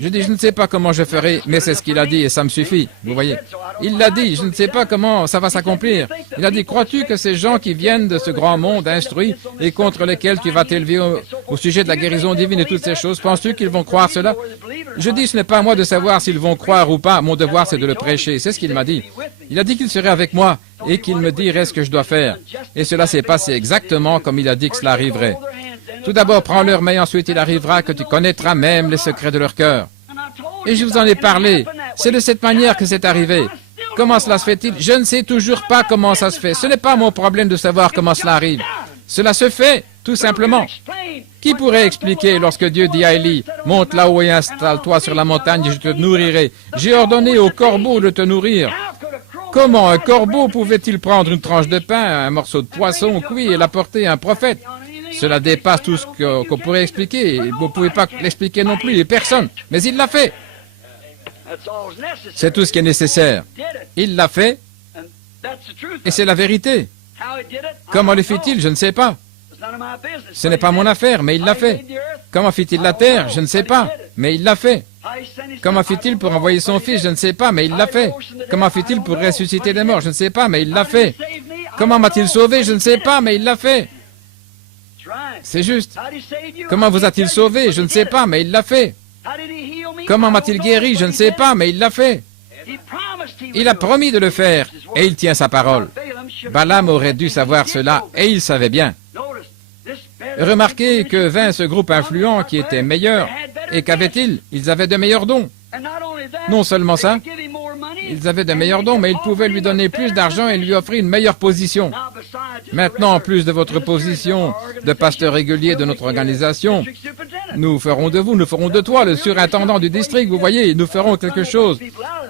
Je dis, je ne sais pas comment je ferai, mais c'est ce qu'il a dit et ça me suffit. Vous voyez? Il l'a dit, je ne sais pas comment ça va s'accomplir. Il a dit, crois-tu que ces gens qui viennent de ce grand monde instruit et contre lesquels tu vas t'élever au sujet de la guérison divine et toutes ces choses, penses-tu qu'ils vont croire cela? Je dis, ce n'est pas à moi de savoir s'ils vont croire ou pas. Mon devoir, c'est de le prêcher. C'est ce qu'il m'a dit. Il a dit qu'il serait avec moi et qu'il me dirait ce que je dois faire. Et cela s'est passé exactement comme il a dit que cela arriverait. Tout d'abord, prends leur main, ensuite il arrivera que tu connaîtras même les secrets de leur cœur. Et je vous en ai parlé. C'est de cette manière que c'est arrivé. Comment cela se fait-il? Je ne sais toujours pas comment ça se fait. Ce n'est pas mon problème de savoir comment cela arrive. Cela se fait, tout simplement. Qui pourrait expliquer lorsque Dieu dit à Élie, « Monte là-haut et installe-toi sur la montagne et je te nourrirai. J'ai ordonné au corbeau de te nourrir. » Comment un corbeau pouvait-il prendre une tranche de pain, un morceau de poisson cuit et l'apporter à un prophète? Cela dépasse tout ce qu'on pourrait expliquer. Vous ne pouvez pas l'expliquer non plus, et personne. Mais il l'a fait. C'est tout ce qui est nécessaire. Il l'a fait, et c'est la vérité. Comment le fit-il? Je ne sais pas. Ce n'est pas mon affaire, mais il l'a fait. Comment fit-il la terre? Je ne sais pas, mais il l'a fait. Comment fait-il pour envoyer son fils? Je ne sais pas, mais il l'a fait. Comment fait-il pour ressusciter les morts? Je ne sais pas, mais il l'a fait. Comment m'a-t-il sauvé? Je ne sais pas, mais il l'a fait. C'est juste. Comment vous a-t-il sauvé? Je ne sais pas, mais il l'a fait. Comment m'a-t-il guéri? Je ne sais pas, mais il l'a fait. Il a promis de le faire, et il tient sa parole. Balaam aurait dû savoir cela, et il savait bien. Remarquez que vint ce groupe influent qui était meilleur, et qu'avaient-ils? Ils avaient de meilleurs dons. Non seulement ça, ils avaient de meilleurs dons, mais ils pouvaient lui donner plus d'argent et lui offrir une meilleure position. Maintenant, en plus de votre position de pasteur régulier de notre organisation, nous ferons de toi le surintendant du district, vous voyez, nous ferons quelque chose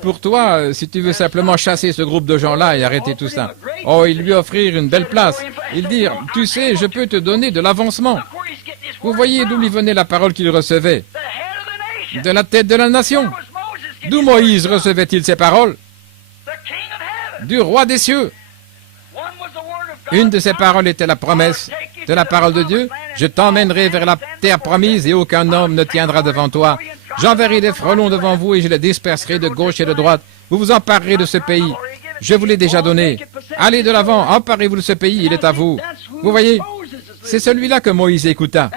pour toi, si tu veux simplement chasser ce groupe de gens-là et arrêter tout ça. Oh, ils lui offrirent une belle place. Ils dirent, tu sais, je peux te donner de l'avancement. Vous voyez d'où lui venait la parole qu'il recevait? De la tête de la nation. D'où Moïse recevait-il ces paroles? Du roi des cieux. Une de ces paroles était la promesse de la parole de Dieu. Je t'emmènerai vers la terre promise et aucun homme ne tiendra devant toi. J'enverrai des frelons devant vous et je les disperserai de gauche et de droite. Vous vous emparerez de ce pays. Je vous l'ai déjà donné. Allez de l'avant, emparez-vous de ce pays, il est à vous. Vous voyez, c'est celui-là que Moïse écouta.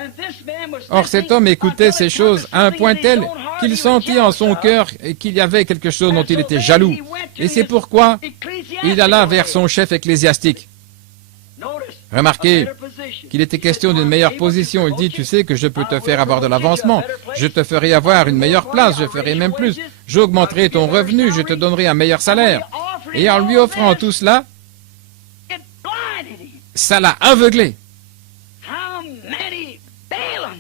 Or cet homme écoutait ces choses à un point tel qu'il sentit en son cœur qu'il y avait quelque chose dont il était jaloux. Et c'est pourquoi il alla vers son chef ecclésiastique. Remarquez qu'il était question d'une meilleure position. Il dit, tu sais que je peux te faire avoir de l'avancement. Je te ferai avoir une meilleure place, je ferai même plus. J'augmenterai ton revenu, je te donnerai un meilleur salaire. Et en lui offrant tout cela, ça l'a aveuglé.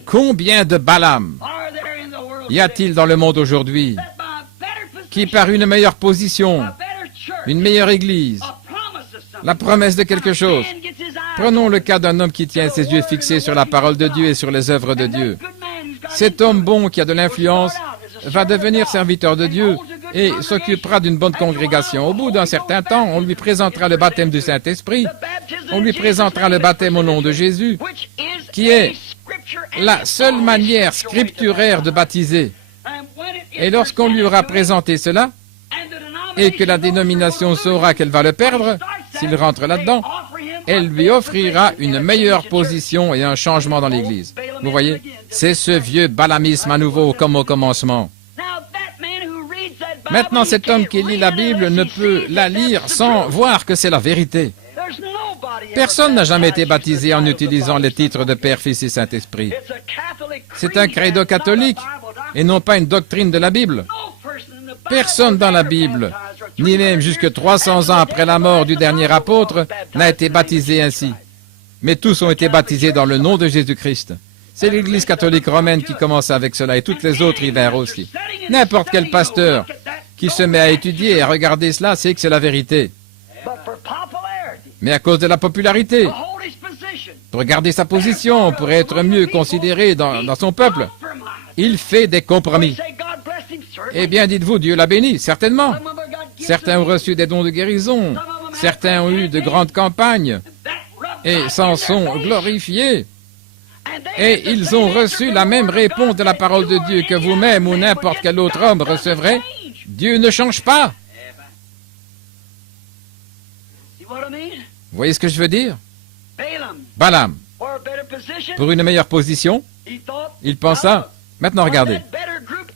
Combien de Balaam y a-t-il dans le monde aujourd'hui qui, par une meilleure position, une meilleure église, la promesse de quelque chose. Prenons le cas d'un homme qui tient ses yeux fixés sur la parole de Dieu et sur les œuvres de Dieu. Cet homme bon qui a de l'influence va devenir serviteur de Dieu et s'occupera d'une bonne congrégation. Au bout d'un certain temps, on lui présentera le baptême du Saint-Esprit, on lui présentera le baptême au nom de Jésus, qui est la seule manière scripturaire de baptiser. Et lorsqu'on lui aura présenté cela, et que la dénomination saura qu'elle va le perdre, s'il rentre là-dedans, elle lui offrira une meilleure position et un changement dans l'Église. Vous voyez, c'est ce vieux balamisme à nouveau comme au commencement. Maintenant, cet homme qui lit la Bible ne peut la lire sans voir que c'est la vérité. Personne n'a jamais été baptisé en utilisant les titres de Père, Fils et Saint-Esprit. C'est un credo catholique et non pas une doctrine de la Bible. Personne dans la Bible, ni même jusque 300 ans après la mort du dernier apôtre, n'a été baptisé ainsi. Mais tous ont été baptisés dans le nom de Jésus-Christ. C'est l'Église catholique romaine qui commence avec cela et toutes les autres y vinrent aussi. N'importe quel pasteur qui se met à étudier et à regarder cela sait que c'est la vérité. Mais à cause de la popularité, pour garder sa position, pour être mieux considéré dans son peuple, il fait des compromis. Eh bien, dites-vous, Dieu l'a béni, certainement. Certains ont reçu des dons de guérison, certains ont eu de grandes campagnes et s'en sont glorifiés. Et ils ont reçu la même réponse de la parole de Dieu que vous-même ou n'importe quel autre homme recevrait. Dieu ne change pas. Vous voyez ce que je veux dire? Balaam, pour une meilleure position, il pensa, maintenant regardez,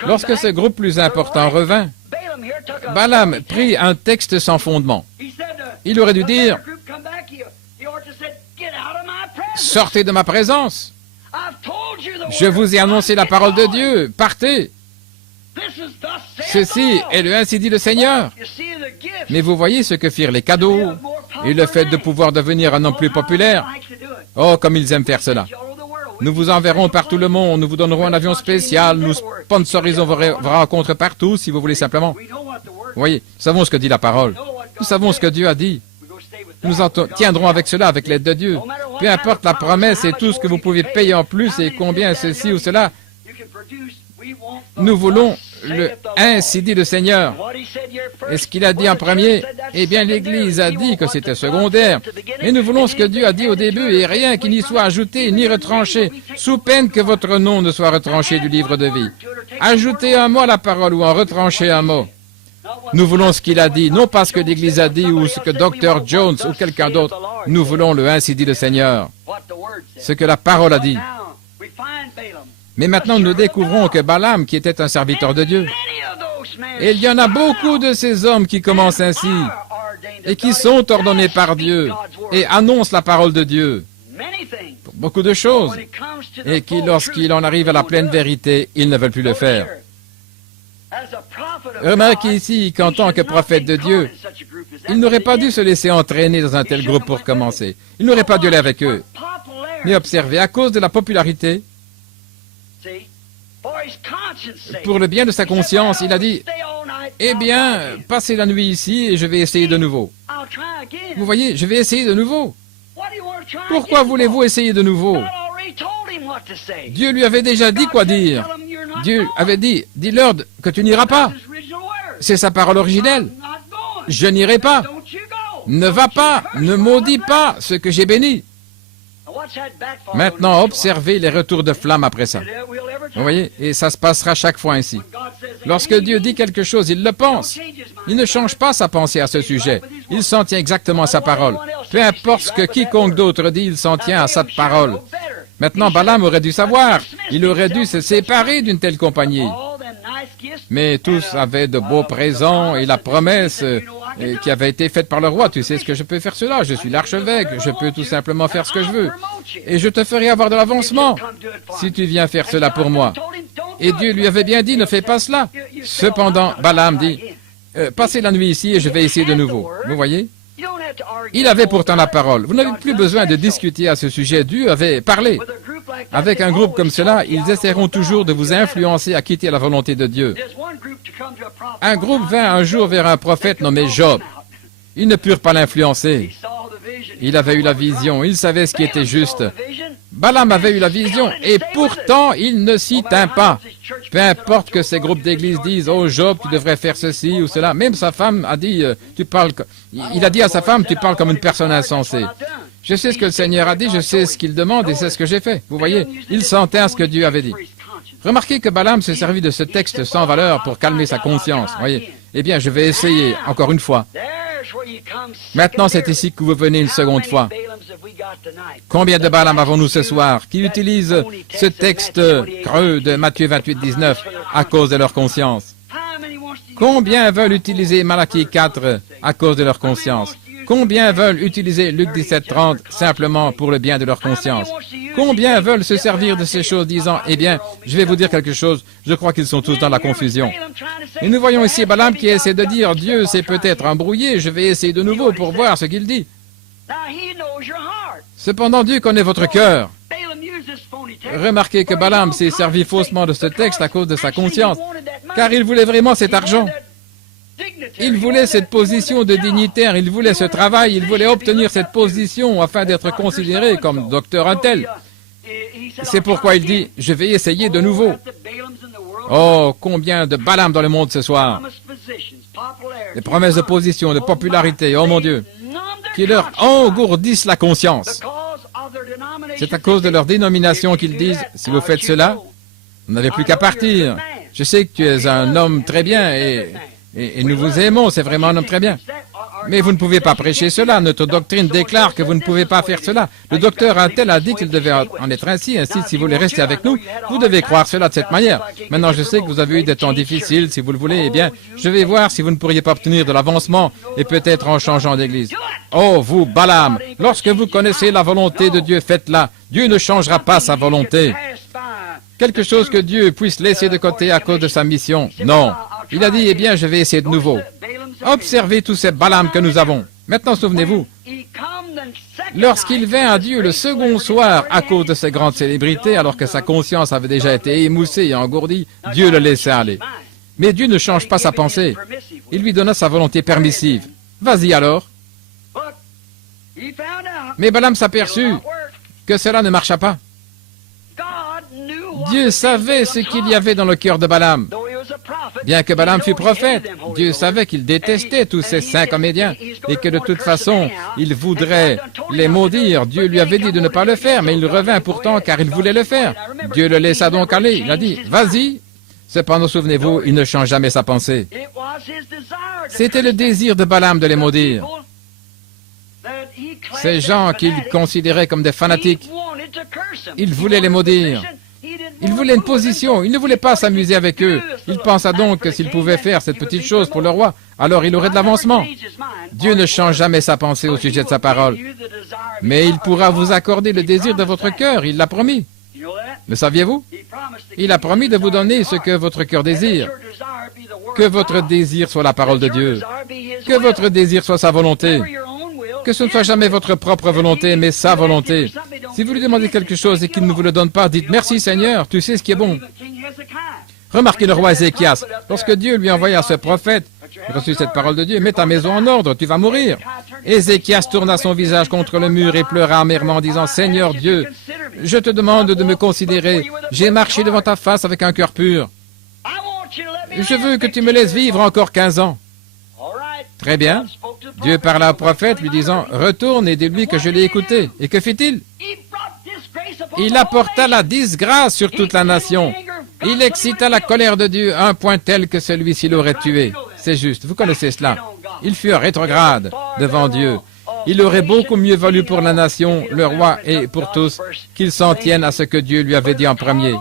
lorsque ce groupe plus important revint, Balaam prit un texte sans fondement. Il aurait dû dire, sortez de ma présence. Je vous ai annoncé la parole de Dieu, partez. Ceci est le ainsi dit le Seigneur. Mais vous voyez ce que firent les cadeaux et le fait de pouvoir devenir un homme plus populaire. Oh, comme ils aiment faire cela. Nous vous enverrons par tout le monde, nous vous donnerons un avion spécial, nous sponsorisons vos rencontres partout, si vous voulez simplement. Vous voyez, nous savons ce que dit la parole. Nous savons ce que Dieu a dit. Nous en tiendrons avec cela, avec l'aide de Dieu. Peu importe la promesse et tout ce que vous pouvez payer en plus et combien ceci ou cela, nous voulons le ainsi dit le Seigneur. Et ce qu'il a dit en premier, eh bien l'Église a dit que c'était secondaire. Mais nous voulons ce que Dieu a dit au début et rien qui n'y soit ajouté ni retranché, sous peine que votre nom ne soit retranché du livre de vie. ajouter un mot à la parole ou en retrancher un mot. Nous voulons ce qu'il a dit, non pas ce que l'Église a dit ou ce que Dr. Jones ou quelqu'un d'autre. Nous voulons le ainsi dit le Seigneur, ce que la parole a dit. Mais maintenant, nous découvrons que Balaam, qui était un serviteur de Dieu, et il y en a beaucoup de ces hommes qui commencent ainsi, et qui sont ordonnés par Dieu, et annoncent la parole de Dieu, pour beaucoup de choses, et qui, lorsqu'il en arrive à la pleine vérité, ils ne veulent plus le faire. Remarquez ici qu'en tant que prophète de Dieu, il n'aurait pas dû se laisser entraîner dans un tel groupe pour commencer. Il n'aurait pas dû aller avec eux. Mais observez, à cause de la popularité, pour le bien de sa conscience, il a dit, « Eh bien, passez la nuit ici et je vais essayer de nouveau. » Vous voyez, je vais essayer de nouveau. Pourquoi voulez-vous essayer de nouveau? Dieu lui avait déjà dit quoi dire. Dieu avait dit, dis-leur que tu n'iras pas. C'est sa parole originelle. Je n'irai pas. Ne va pas, ne maudis pas ce que j'ai béni. Maintenant, observez les retours de flamme après ça. Vous voyez, et ça se passera chaque fois ainsi. Lorsque Dieu dit quelque chose, il le pense. Il ne change pas sa pensée à ce sujet. Il s'en tient exactement à sa parole. Peu importe ce que quiconque d'autre dit, il s'en tient à sa parole. Maintenant, Balaam aurait dû savoir. Il aurait dû se séparer d'une telle compagnie. Mais tous avaient de beaux présents et la promesse qui avait été faite par le roi. Tu sais ce que je peux faire cela? Je suis l'archevêque. Je peux tout simplement faire ce que je veux. Et je te ferai avoir de l'avancement si tu viens faire cela pour moi. Et Dieu lui avait bien dit, ne fais pas cela. Cependant, Balaam dit, passez la nuit ici et je vais essayer de nouveau. Vous voyez? Il avait pourtant la parole. Vous n'avez plus besoin de discuter à ce sujet. Dieu avait parlé. Avec un groupe comme cela, ils essaieront toujours de vous influencer à quitter la volonté de Dieu. Un groupe vint un jour vers un prophète nommé Job. Ils ne purent pas l'influencer. Il avait eu la vision, il savait ce qui était juste. Balaam avait eu la vision, et pourtant il ne s'y tint pas. Peu importe que ces groupes d'église disent, « Oh Job, tu devrais faire ceci ou cela. » Même sa femme a dit, il a dit à sa femme, « Tu parles comme une personne insensée. » Je sais ce que le Seigneur a dit, je sais ce qu'il demande et c'est ce que j'ai fait. Vous voyez, il s'en tint à ce que Dieu avait dit. Remarquez que Balaam se servit de ce texte sans valeur pour calmer sa conscience. Voyez. Eh bien, je vais essayer, encore une fois. Maintenant, c'est ici que vous venez une seconde fois. Combien de Balaam avons-nous ce soir qui utilisent ce texte creux de Matthieu 28, 19 à cause de leur conscience? Combien veulent utiliser Malachie 4 à cause de leur conscience? Combien veulent utiliser Luc 17, 30 simplement pour le bien de leur conscience? Combien veulent se servir de ces choses disant, eh bien, je vais vous dire quelque chose, je crois qu'ils sont tous dans la confusion. Et nous voyons ici Balaam qui essaie de dire, Dieu s'est peut-être embrouillé, je vais essayer de nouveau pour voir ce qu'il dit. Cependant, Dieu connaît votre cœur. Remarquez que Balaam s'est servi faussement de ce texte à cause de sa conscience, car il voulait vraiment cet argent. Il voulait cette position de dignitaire, il voulait ce travail, il voulait obtenir cette position afin d'être considéré comme docteur un tel. C'est pourquoi il dit, je vais essayer de nouveau. Oh, combien de Balaam dans le monde ce soir. Des promesses de position, de popularité, oh mon Dieu, qui leur engourdissent la conscience. C'est à cause de leur dénomination qu'ils disent, si vous faites cela, vous n'avez plus qu'à partir. Je sais que tu es un homme très bien et nous vous aimons, c'est vraiment un homme très bien. Mais vous ne pouvez pas prêcher cela. Notre doctrine déclare que vous ne pouvez pas faire cela. Le docteur Untel a dit qu'il devait en être ainsi. Ainsi, si vous voulez rester avec nous, vous devez croire cela de cette manière. Maintenant, je sais que vous avez eu des temps difficiles. Si vous le voulez, eh bien, je vais voir si vous ne pourriez pas obtenir de l'avancement et peut-être en changeant d'église. Oh, vous, Balaam, lorsque vous connaissez la volonté de Dieu, faites-la. Dieu ne changera pas sa volonté. Quelque chose que Dieu puisse laisser de côté à cause de sa mission. Non. Il a dit, eh bien, je vais essayer de nouveau. Observez tous ces Balaam que nous avons. Maintenant, souvenez-vous, lorsqu'il vint à Dieu le second soir à cause de ses grandes célébrités, alors que sa conscience avait déjà été émoussée et engourdie, Dieu le laissait aller. Mais Dieu ne change pas sa pensée. Il lui donna sa volonté permissive. Vas-y alors. Mais Balaam s'aperçut que cela ne marcha pas. Dieu savait ce qu'il y avait dans le cœur de Balaam. Bien que Balaam fût prophète, Dieu savait qu'il détestait tous ces saints comédiens et que de toute façon, il voudrait les maudire. Dieu lui avait dit de ne pas le faire, mais il revint pourtant car il voulait le faire. Dieu le laissa donc aller. Il a dit, vas-y, Cependant, souvenez-vous, il ne change jamais sa pensée. C'était le désir de Balaam de les maudire. Ces gens qu'il considérait comme des fanatiques, il voulait les maudire. Il voulait une position, il ne voulait pas s'amuser avec eux. Il pensa donc que s'il pouvait faire cette petite chose pour le roi, alors il aurait de l'avancement. Dieu ne change jamais sa pensée au sujet de sa parole. Mais il pourra vous accorder le désir de votre cœur, il l'a promis. Le saviez-vous? Il a promis de vous donner ce que votre cœur désire. Que votre désir soit la parole de Dieu. Que votre désir soit sa volonté. Que ce ne soit jamais votre propre volonté, mais sa volonté. Si vous lui demandez quelque chose et qu'il ne vous le donne pas, dites « Merci Seigneur, tu sais ce qui est bon ». Remarquez le roi Ézéchias. Lorsque Dieu lui envoya ce prophète, il reçut cette parole de Dieu, « Mets ta maison en ordre, tu vas mourir ». Ézéchias tourna son visage contre le mur et pleura amèrement en disant « Seigneur Dieu, je te demande de me considérer. J'ai marché devant ta face avec un cœur pur. Je veux que tu me laisses vivre encore 15 ans. » Très bien. Dieu parla au prophète, lui disant, « Retourne et dis-lui que je l'ai écouté. » Et que fit-il? Il apporta la disgrâce sur toute la nation. Il excita la colère de Dieu à un point tel que celui-ci l'aurait tué. C'est juste, vous connaissez cela. Il fut rétrograde devant Dieu. Il aurait beaucoup mieux valu pour la nation, le roi et pour tous, qu'il s'en tienne à ce que Dieu lui avait dit en premier.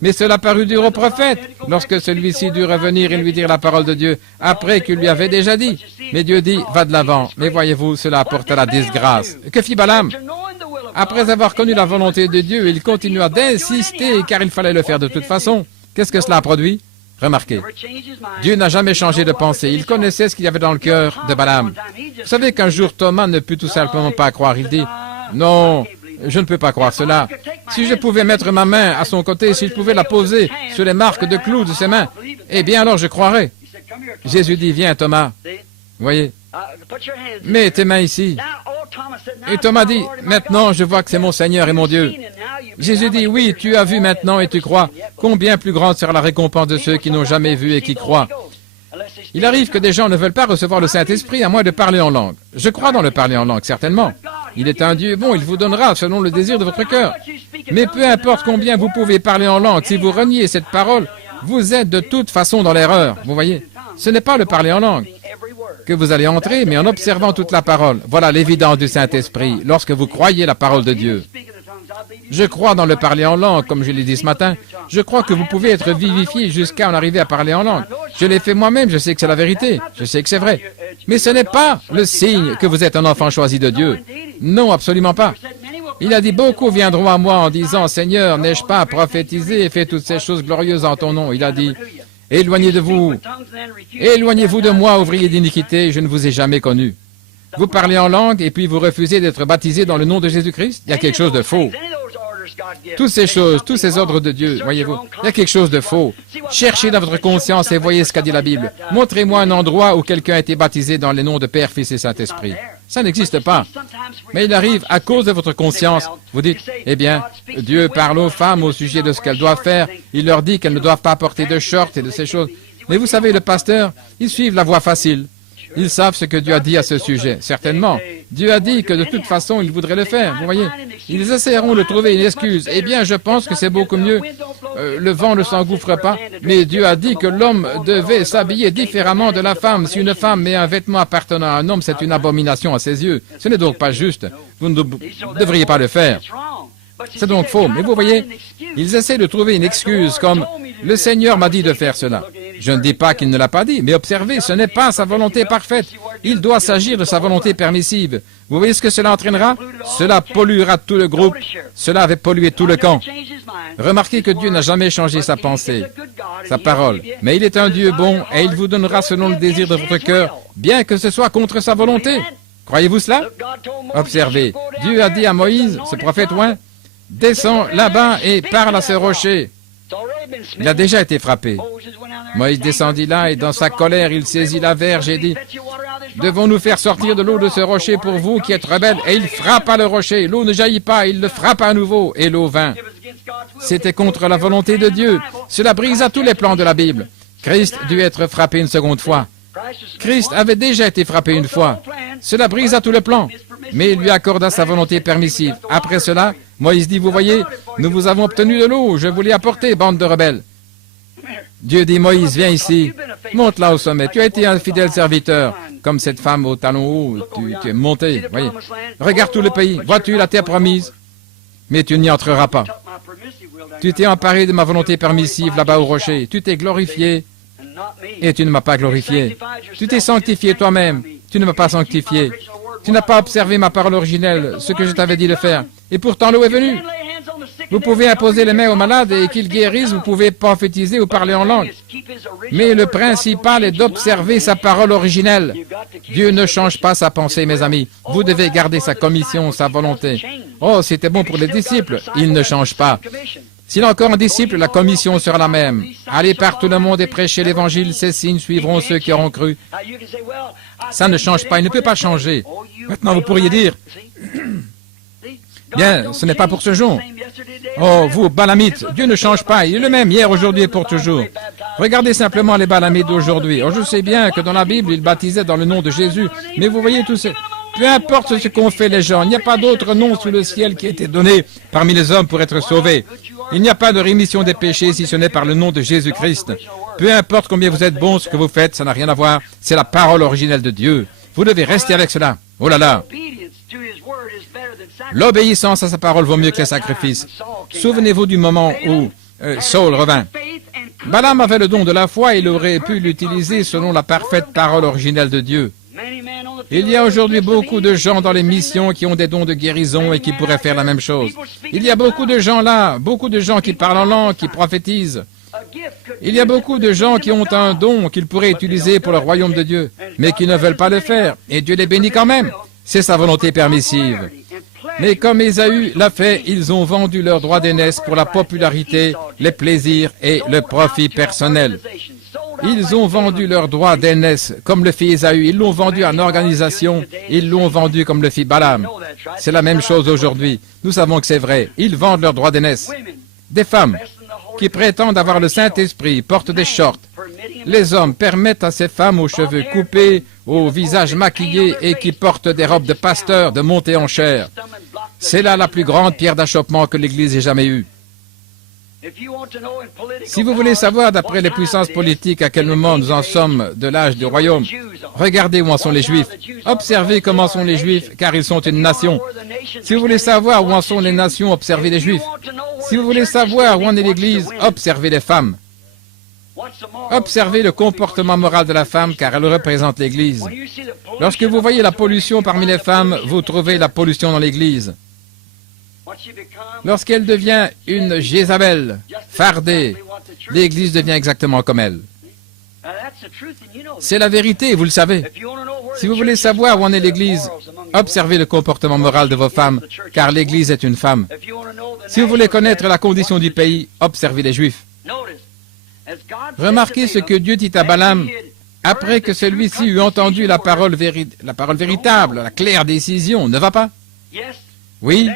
Mais cela parut dur au prophète, lorsque celui-ci dut revenir et lui dire la parole de Dieu, après qu'il lui avait déjà dit. Mais Dieu dit, va de l'avant. Mais voyez-vous, cela apporta la disgrâce. Que fit Balaam? Après avoir connu la volonté de Dieu, il continua d'insister, car il fallait le faire de toute façon. Qu'est-ce que cela a produit? Remarquez, Dieu n'a jamais changé de pensée. Il connaissait ce qu'il y avait dans le cœur de Balaam. Vous savez qu'un jour, Thomas ne put tout simplement pas croire. Il dit, non, je ne peux pas croire cela. Si je pouvais mettre ma main à son côté, si je pouvais la poser sur les marques de clous de ses mains, eh bien alors je croirais. Jésus dit, viens Thomas. Voyez, mets tes mains ici. Et Thomas dit, maintenant je vois que c'est mon Seigneur et mon Dieu. Jésus dit, oui, tu as vu maintenant et tu crois. Combien plus grande sera la récompense de ceux qui n'ont jamais vu et qui croient. Il arrive que des gens ne veulent pas recevoir le Saint-Esprit à moins de parler en langue. Je crois dans le parler en langue, certainement. Il est un Dieu bon, il vous donnera selon le désir de votre cœur. Mais peu importe combien vous pouvez parler en langue, si vous reniez cette parole, vous êtes de toute façon dans l'erreur. Vous voyez, ce n'est pas le parler en langue que vous allez entrer, mais en observant toute la parole. Voilà l'évidence du Saint-Esprit, lorsque vous croyez la parole de Dieu. Je crois dans le parler en langue, comme je l'ai dit ce matin. Je crois que vous pouvez être vivifié jusqu'à en arriver à parler en langue. Je l'ai fait moi-même, je sais que c'est la vérité, je sais que c'est vrai. Mais ce n'est pas le signe que vous êtes un enfant choisi de Dieu. Non, absolument pas. Il a dit, beaucoup viendront à moi en disant, Seigneur, n'ai-je pas prophétisé et fait toutes ces choses glorieuses en ton nom? Il a dit, éloignez de vous, éloignez-vous de moi, ouvrier d'iniquité, je ne vous ai jamais connu. Vous parlez en langue et puis vous refusez d'être baptisé dans le nom de Jésus-Christ? Il y a quelque chose de faux. Toutes ces choses, tous ces ordres de Dieu, voyez-vous, il y a quelque chose de faux. Cherchez dans votre conscience et voyez ce qu'a dit la Bible. Montrez-moi un endroit où quelqu'un a été baptisé dans les noms de Père, Fils et Saint-Esprit. Ça n'existe pas. Mais il arrive à cause de votre conscience. Vous dites, eh bien, Dieu parle aux femmes au sujet de ce qu'elles doivent faire. Il leur dit qu'elles ne doivent pas porter de shorts et de ces choses. Mais vous savez, le pasteur, ils suivent la voie facile. Ils savent ce que Dieu a dit à ce sujet, certainement. Dieu a dit que de toute façon, il voudrait le faire, vous voyez. Ils essaieront de trouver une excuse. Eh bien, je pense que c'est beaucoup mieux. Le vent ne s'engouffre pas, mais Dieu a dit que l'homme devait s'habiller différemment de la femme. Si une femme met un vêtement appartenant à un homme, c'est une abomination à ses yeux. Ce n'est donc pas juste. Vous ne devriez pas le faire. C'est donc faux. Mais vous voyez, ils essaient de trouver une excuse comme « Le Seigneur m'a dit de faire cela ». Je ne dis pas qu'il ne l'a pas dit, mais observez, ce n'est pas sa volonté parfaite. Il doit s'agir de sa volonté permissive. Vous voyez ce que cela entraînera? Cela polluera tout le groupe. Cela avait pollué tout le camp. Remarquez que Dieu n'a jamais changé sa pensée, sa parole. Mais il est un Dieu bon et il vous donnera selon le désir de votre cœur, bien que ce soit contre sa volonté. Croyez-vous cela? Observez, Dieu a dit à Moïse, ce prophète oint, « Descends là-bas et parle à ce rocher. » Il a déjà été frappé. Moïse descendit là et dans sa colère, il saisit la verge et dit, « Devons-nous faire sortir de l'eau de ce rocher pour vous qui êtes rebelles? » Et il frappa le rocher. L'eau ne jaillit pas, il le frappa à nouveau et l'eau vint. C'était contre la volonté de Dieu. Cela brisa tous les plans de la Bible. Christ dut être frappé une seconde fois. Christ avait déjà été frappé une fois. Cela brisa tout le plan, mais il lui accorda sa volonté permissive. Après cela, Moïse dit, « Vous voyez, nous vous avons obtenu de l'eau, je vous l'ai apporté, bande de rebelles. » Dieu dit, Moïse, viens ici, monte là au sommet. Tu as été un fidèle serviteur, comme cette femme au talon haut, tu es monté. Voyez. Regarde tout le pays, vois-tu la terre promise, mais tu n'y entreras pas. Tu t'es emparé de ma volonté permissive là-bas au rocher, tu t'es glorifié, et tu ne m'as pas glorifié. Tu t'es sanctifié toi-même, tu ne m'as pas sanctifié. Tu n'as pas observé ma parole originelle, ce que je t'avais dit de faire. Et pourtant l'eau est venue. Vous pouvez imposer les mains aux malades et qu'ils guérissent, vous pouvez prophétiser ou parler en langue. Mais le principal est d'observer sa parole originelle. Dieu ne change pas sa pensée, mes amis. Vous devez garder sa commission, sa volonté. Oh, c'était bon pour les disciples. Il ne change pas. S'il a encore un disciple, la commission sera la même. Allez par tout le monde et prêchez l'évangile, ces signes suivront ceux qui auront cru. Ça ne change pas, il ne peut pas changer. Maintenant, vous pourriez dire, bien, ce n'est pas pour ce jour. Oh, vous, Balamites, Dieu ne change pas, il est le même hier, aujourd'hui et pour toujours. Regardez simplement les Balamites d'aujourd'hui. Oh, je sais bien que dans la Bible, ils baptisaient dans le nom de Jésus, mais vous voyez tous ces... Peu importe ce qu'ont fait les gens, il n'y a pas d'autre nom sous le ciel qui a été donné parmi les hommes pour être sauvés. Il n'y a pas de rémission des péchés si ce n'est par le nom de Jésus-Christ. Peu importe combien vous êtes bon, ce que vous faites, ça n'a rien à voir. C'est la parole originelle de Dieu. Vous devez rester avec cela. Oh là là! L'obéissance à sa parole vaut mieux que les sacrifices. Souvenez-vous du moment où Saul revint. Balaam avait le don de la foi et il aurait pu l'utiliser selon la parfaite parole originelle de Dieu. Il y a aujourd'hui beaucoup de gens dans les missions qui ont des dons de guérison et qui pourraient faire la même chose. Il y a beaucoup de gens là, beaucoup de gens qui parlent en langue, qui prophétisent. Il y a beaucoup de gens qui ont un don qu'ils pourraient utiliser pour le royaume de Dieu, mais qui ne veulent pas le faire, et Dieu les bénit quand même. C'est sa volonté permissive. Mais comme Ésaü l'a fait, ils ont vendu leur droit d'aînesse pour la popularité, les plaisirs et le profit personnel. Ils ont vendu leur droit d'aînesse comme le fit Ésaü. Ils l'ont vendu en organisation. Ils l'ont vendu comme le fit Balaam. C'est la même chose aujourd'hui. Nous savons que c'est vrai. Ils vendent leur droit d'aînesse. Des femmes qui prétendent avoir le Saint-Esprit portent des shorts. Les hommes permettent à ces femmes aux cheveux coupés, au visage maquillé et qui portent des robes de pasteur de monter en chair. C'est là la plus grande pierre d'achoppement que l'Église ait jamais eue. Si vous voulez savoir, d'après les puissances politiques, à quel moment nous en sommes de l'âge du royaume, regardez où en sont les Juifs. Observez comment sont les Juifs, car ils sont une nation. Si vous voulez savoir où en sont les nations, observez les Juifs. Si vous voulez savoir où en est l'Église, observez les femmes. Observez le comportement moral de la femme, car elle représente l'Église. Lorsque vous voyez la pollution parmi les femmes, vous trouvez la pollution dans l'Église. Lorsqu'elle devient une Jézabel, fardée, l'Église devient exactement comme elle. C'est la vérité, vous le savez. Si vous voulez savoir où en est l'Église, observez le comportement moral de vos femmes, car l'Église est une femme. Si vous voulez connaître la condition du pays, observez les Juifs. Remarquez ce que Dieu dit à Balaam après que celui-ci eut entendu la parole véritable, la claire décision. Ne va pas? Oui.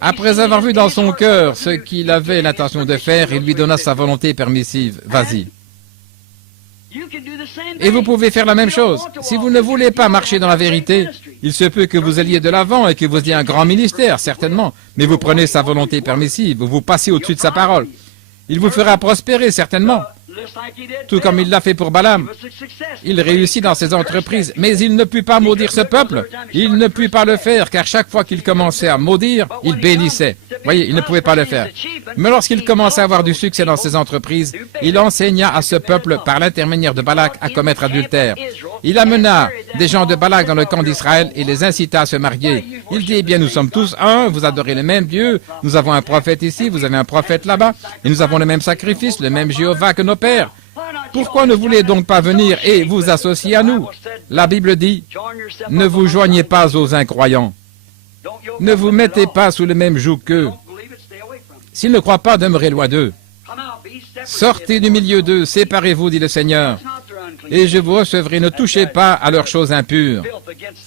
Après avoir vu dans son cœur ce qu'il avait l'intention de faire, il lui donna sa volonté permissive. Vas-y. Et vous pouvez faire la même chose. Si vous ne voulez pas marcher dans la vérité, il se peut que vous alliez de l'avant et que vous ayez un grand ministère, certainement. Mais vous prenez sa volonté permissive, vous passez au-dessus de sa parole. Il vous fera prospérer, certainement. Tout comme il l'a fait pour Balaam. Il réussit dans ses entreprises, mais il ne put pas maudire ce peuple. Il ne put pas le faire, car chaque fois qu'il commençait à maudire, il bénissait. Voyez, il ne pouvait pas le faire. Mais lorsqu'il commençait à avoir du succès dans ses entreprises, il enseigna à ce peuple, par l'intermédiaire de Balak, à commettre adultère. Il amena des gens de Balak dans le camp d'Israël et les incita à se marier. Il dit, eh bien, nous sommes tous un, vous adorez le même Dieu, nous avons un prophète ici, vous avez un prophète là-bas, et nous avons le même sacrifice, le même Jéhovah que nos pères. Pourquoi ne voulez donc pas venir et vous associer à nous? La Bible dit, ne vous joignez pas aux incroyants. Ne vous mettez pas sous le même joug qu'eux. S'ils ne croient pas, demeurez loin d'eux. Sortez du milieu d'eux, séparez-vous, dit le Seigneur, et je vous recevrai. Ne touchez pas à leurs choses impures.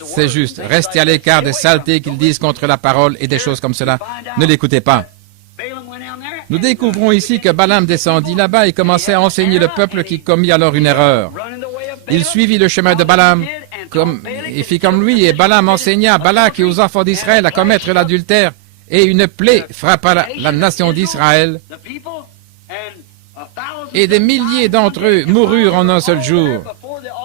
C'est juste, restez à l'écart des saletés qu'ils disent contre la parole et des choses comme cela. Ne l'écoutez pas. Nous découvrons ici que Balaam descendit là-bas et commençait à enseigner le peuple qui commit alors une erreur. Il suivit le chemin de Balaam et fit comme lui, et Balaam enseigna à Balak et aux enfants d'Israël à commettre l'adultère, et une plaie frappa la nation d'Israël. et des milliers d'entre eux moururent en un seul jour.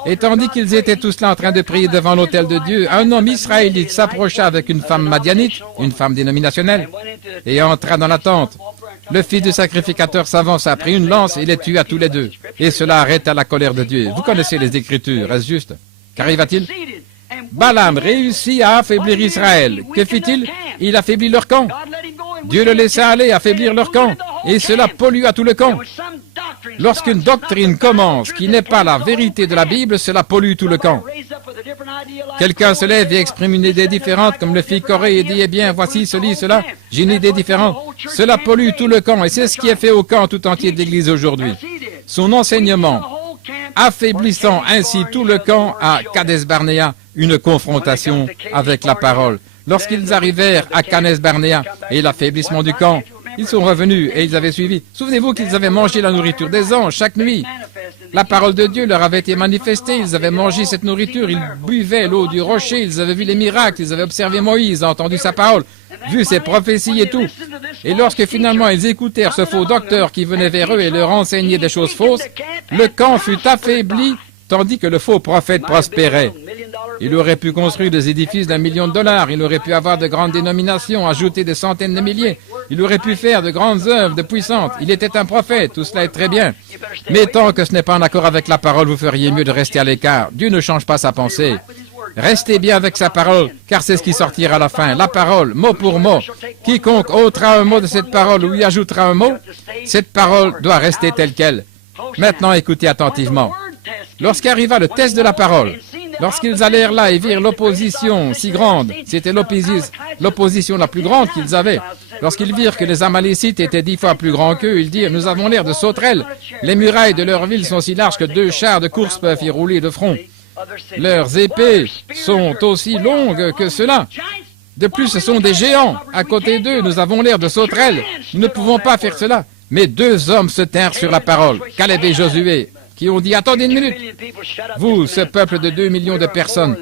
Et tandis qu'ils étaient tous là en train de prier devant l'autel de Dieu, un homme israélite s'approcha avec une femme madianite, une femme dénominationnelle, et entra dans la tente. Le fils du sacrificateur s'avança, prit une lance et les tua tous les deux. Et cela arrêta la colère de Dieu. Vous connaissez les Écritures, est-ce juste? Qu'arriva-t-il? Balaam réussit à affaiblir Israël. Que fit-il? Il affaiblit leur camp. Dieu le laissa aller affaiblir leur camp, et cela pollua tout le camp. Lorsqu'une doctrine commence qui n'est pas la vérité de la Bible, cela pollue tout le camp. Quelqu'un se lève et exprime une idée différente, comme le fit Corée, et dit, eh bien, voici ceci, cela, j'ai une idée différente. Cela pollue tout le camp, et c'est ce qui est fait au camp tout entier de l'Église aujourd'hui. Son enseignement, affaiblissant ainsi tout le camp à Kadesh Barnéa, une confrontation avec la parole. Lorsqu'ils arrivèrent à Kadesh Barnéa et l'affaiblissement du camp, ils sont revenus et ils avaient suivi. Souvenez-vous qu'ils avaient mangé la nourriture des anges chaque nuit. La parole de Dieu leur avait été manifestée, ils avaient mangé cette nourriture, ils buvaient l'eau du rocher, ils avaient vu les miracles, ils avaient observé Moïse, entendu sa parole, vu ses prophéties et tout. Et lorsque finalement ils écoutèrent ce faux docteur qui venait vers eux et leur enseignait des choses fausses, le camp fut affaibli, tandis que le faux prophète prospérait. Il aurait pu construire des édifices d'1 million de dollars, il aurait pu avoir de grandes dénominations, ajouter des centaines de milliers, il aurait pu faire de grandes œuvres de puissantes. Il était un prophète, tout cela est très bien. Mais tant que ce n'est pas en accord avec la parole, vous feriez mieux de rester à l'écart. Dieu ne change pas sa pensée. Restez bien avec sa parole, car c'est ce qui sortira à la fin. La parole, mot pour mot. Quiconque ôtera un mot de cette parole ou y ajoutera un mot, cette parole doit rester telle qu'elle. Maintenant, écoutez attentivement. Lorsqu'arriva le test de la parole, lorsqu'ils allèrent là et virent l'opposition si grande, c'était l'opposition la plus grande qu'ils avaient. Lorsqu'ils virent que les Amalécites étaient 10 fois plus grands qu'eux, ils dirent, nous avons l'air de sauterelles. Les murailles de leur ville sont si larges que 2 chars de course peuvent y rouler de front. Leurs épées sont aussi longues que cela. De plus, ce sont des géants. À côté d'eux, nous avons l'air de sauterelles. Nous ne pouvons pas faire cela. Mais 2 hommes se tinrent sur la parole, Caleb et Josué, qui ont dit, attendez une minute. Vous, ce peuple de 2 millions de personnes,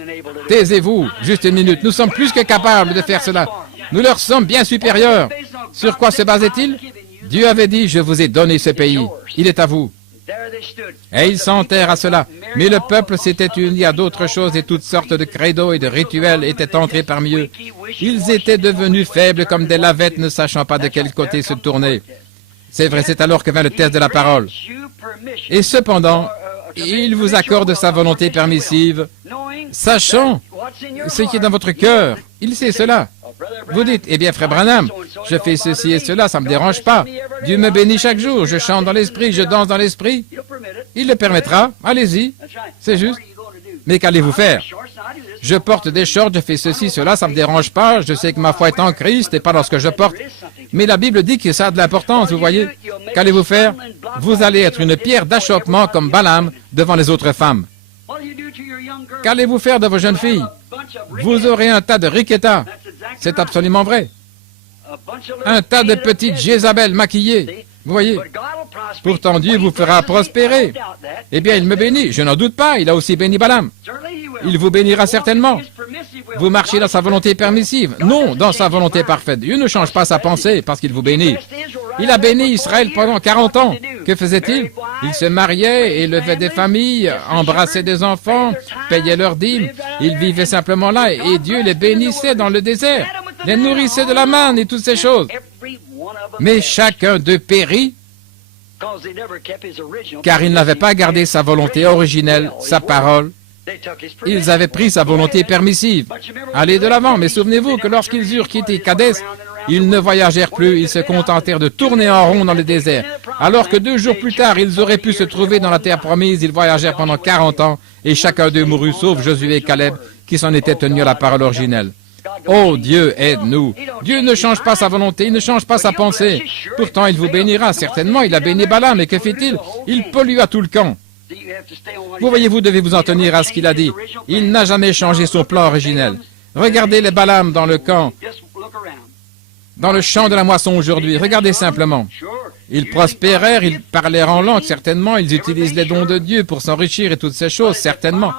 taisez-vous, juste une minute. Nous sommes plus que capables de faire cela. Nous leur sommes bien supérieurs. Sur quoi se basait-il? Dieu avait dit, je vous ai donné ce pays. Il est à vous. Et ils s'enterrent à cela. Mais le peuple s'était uni à d'autres choses et toutes sortes de credos et de rituels étaient entrés parmi eux. Ils étaient devenus faibles comme des lavettes ne sachant pas de quel côté se tourner. C'est vrai, c'est alors que vint le test de la parole. Et cependant, il vous accorde sa volonté permissive, sachant ce qui est dans votre cœur. Il sait cela. Vous dites, eh bien, frère Branham, je fais ceci et cela, ça ne me dérange pas. Dieu me bénit chaque jour, je chante dans l'esprit, je danse dans l'esprit. Il le permettra, allez-y, c'est juste. Mais qu'allez-vous faire? Je porte des shorts, je fais ceci, cela, ça ne me dérange pas, je sais que ma foi est en Christ et pas lorsque je porte. Mais la Bible dit que ça a de l'importance, vous voyez. Qu'allez-vous faire? Vous allez être une pierre d'achoppement comme Balaam devant les autres femmes. Qu'allez-vous faire de vos jeunes filles? Vous aurez un tas de riquetas. C'est absolument vrai. Un tas de petites Jézabel maquillées. Vous voyez? Pourtant, Dieu vous fera prospérer. Eh bien, il me bénit. Je n'en doute pas. Il a aussi béni Balaam. Il vous bénira certainement. Vous marchez dans sa volonté permissive. Non, dans sa volonté parfaite. Dieu ne change pas sa pensée parce qu'il vous bénit. Il a béni Israël pendant 40 ans. Que faisait-il? Il se mariait, élevait des familles, embrassait des enfants, payait leurs dîmes. Il vivait simplement là et Dieu les bénissait dans le désert, les nourrissait de la manne et toutes ces choses. Mais chacun d'eux périt car il n'avait pas gardé sa volonté originelle, sa parole. Ils avaient pris sa volonté permissive. Allez de l'avant, mais souvenez-vous que lorsqu'ils eurent quitté Kadès, ils ne voyagèrent plus, ils se contentèrent de tourner en rond dans le désert. Alors que 2 jours plus tard, ils auraient pu se trouver dans la terre promise, ils voyagèrent pendant 40 ans, et chacun d'eux mourut, sauf Josué et Caleb, qui s'en étaient tenus à la parole originelle. Oh Dieu, aide-nous. Dieu ne change pas sa volonté, il ne change pas sa pensée. Pourtant, il vous bénira, certainement, il a béni Balaam, et que fait-il? Il pollua tout le camp. Vous voyez, vous devez vous en tenir à ce qu'il a dit. Il n'a jamais changé son plan originel. Regardez les Balaam dans le camp, dans le champ de la moisson aujourd'hui. Regardez simplement. Ils prospérèrent, ils parlèrent en langue, certainement. Ils utilisent les dons de Dieu pour s'enrichir et toutes ces choses, certainement.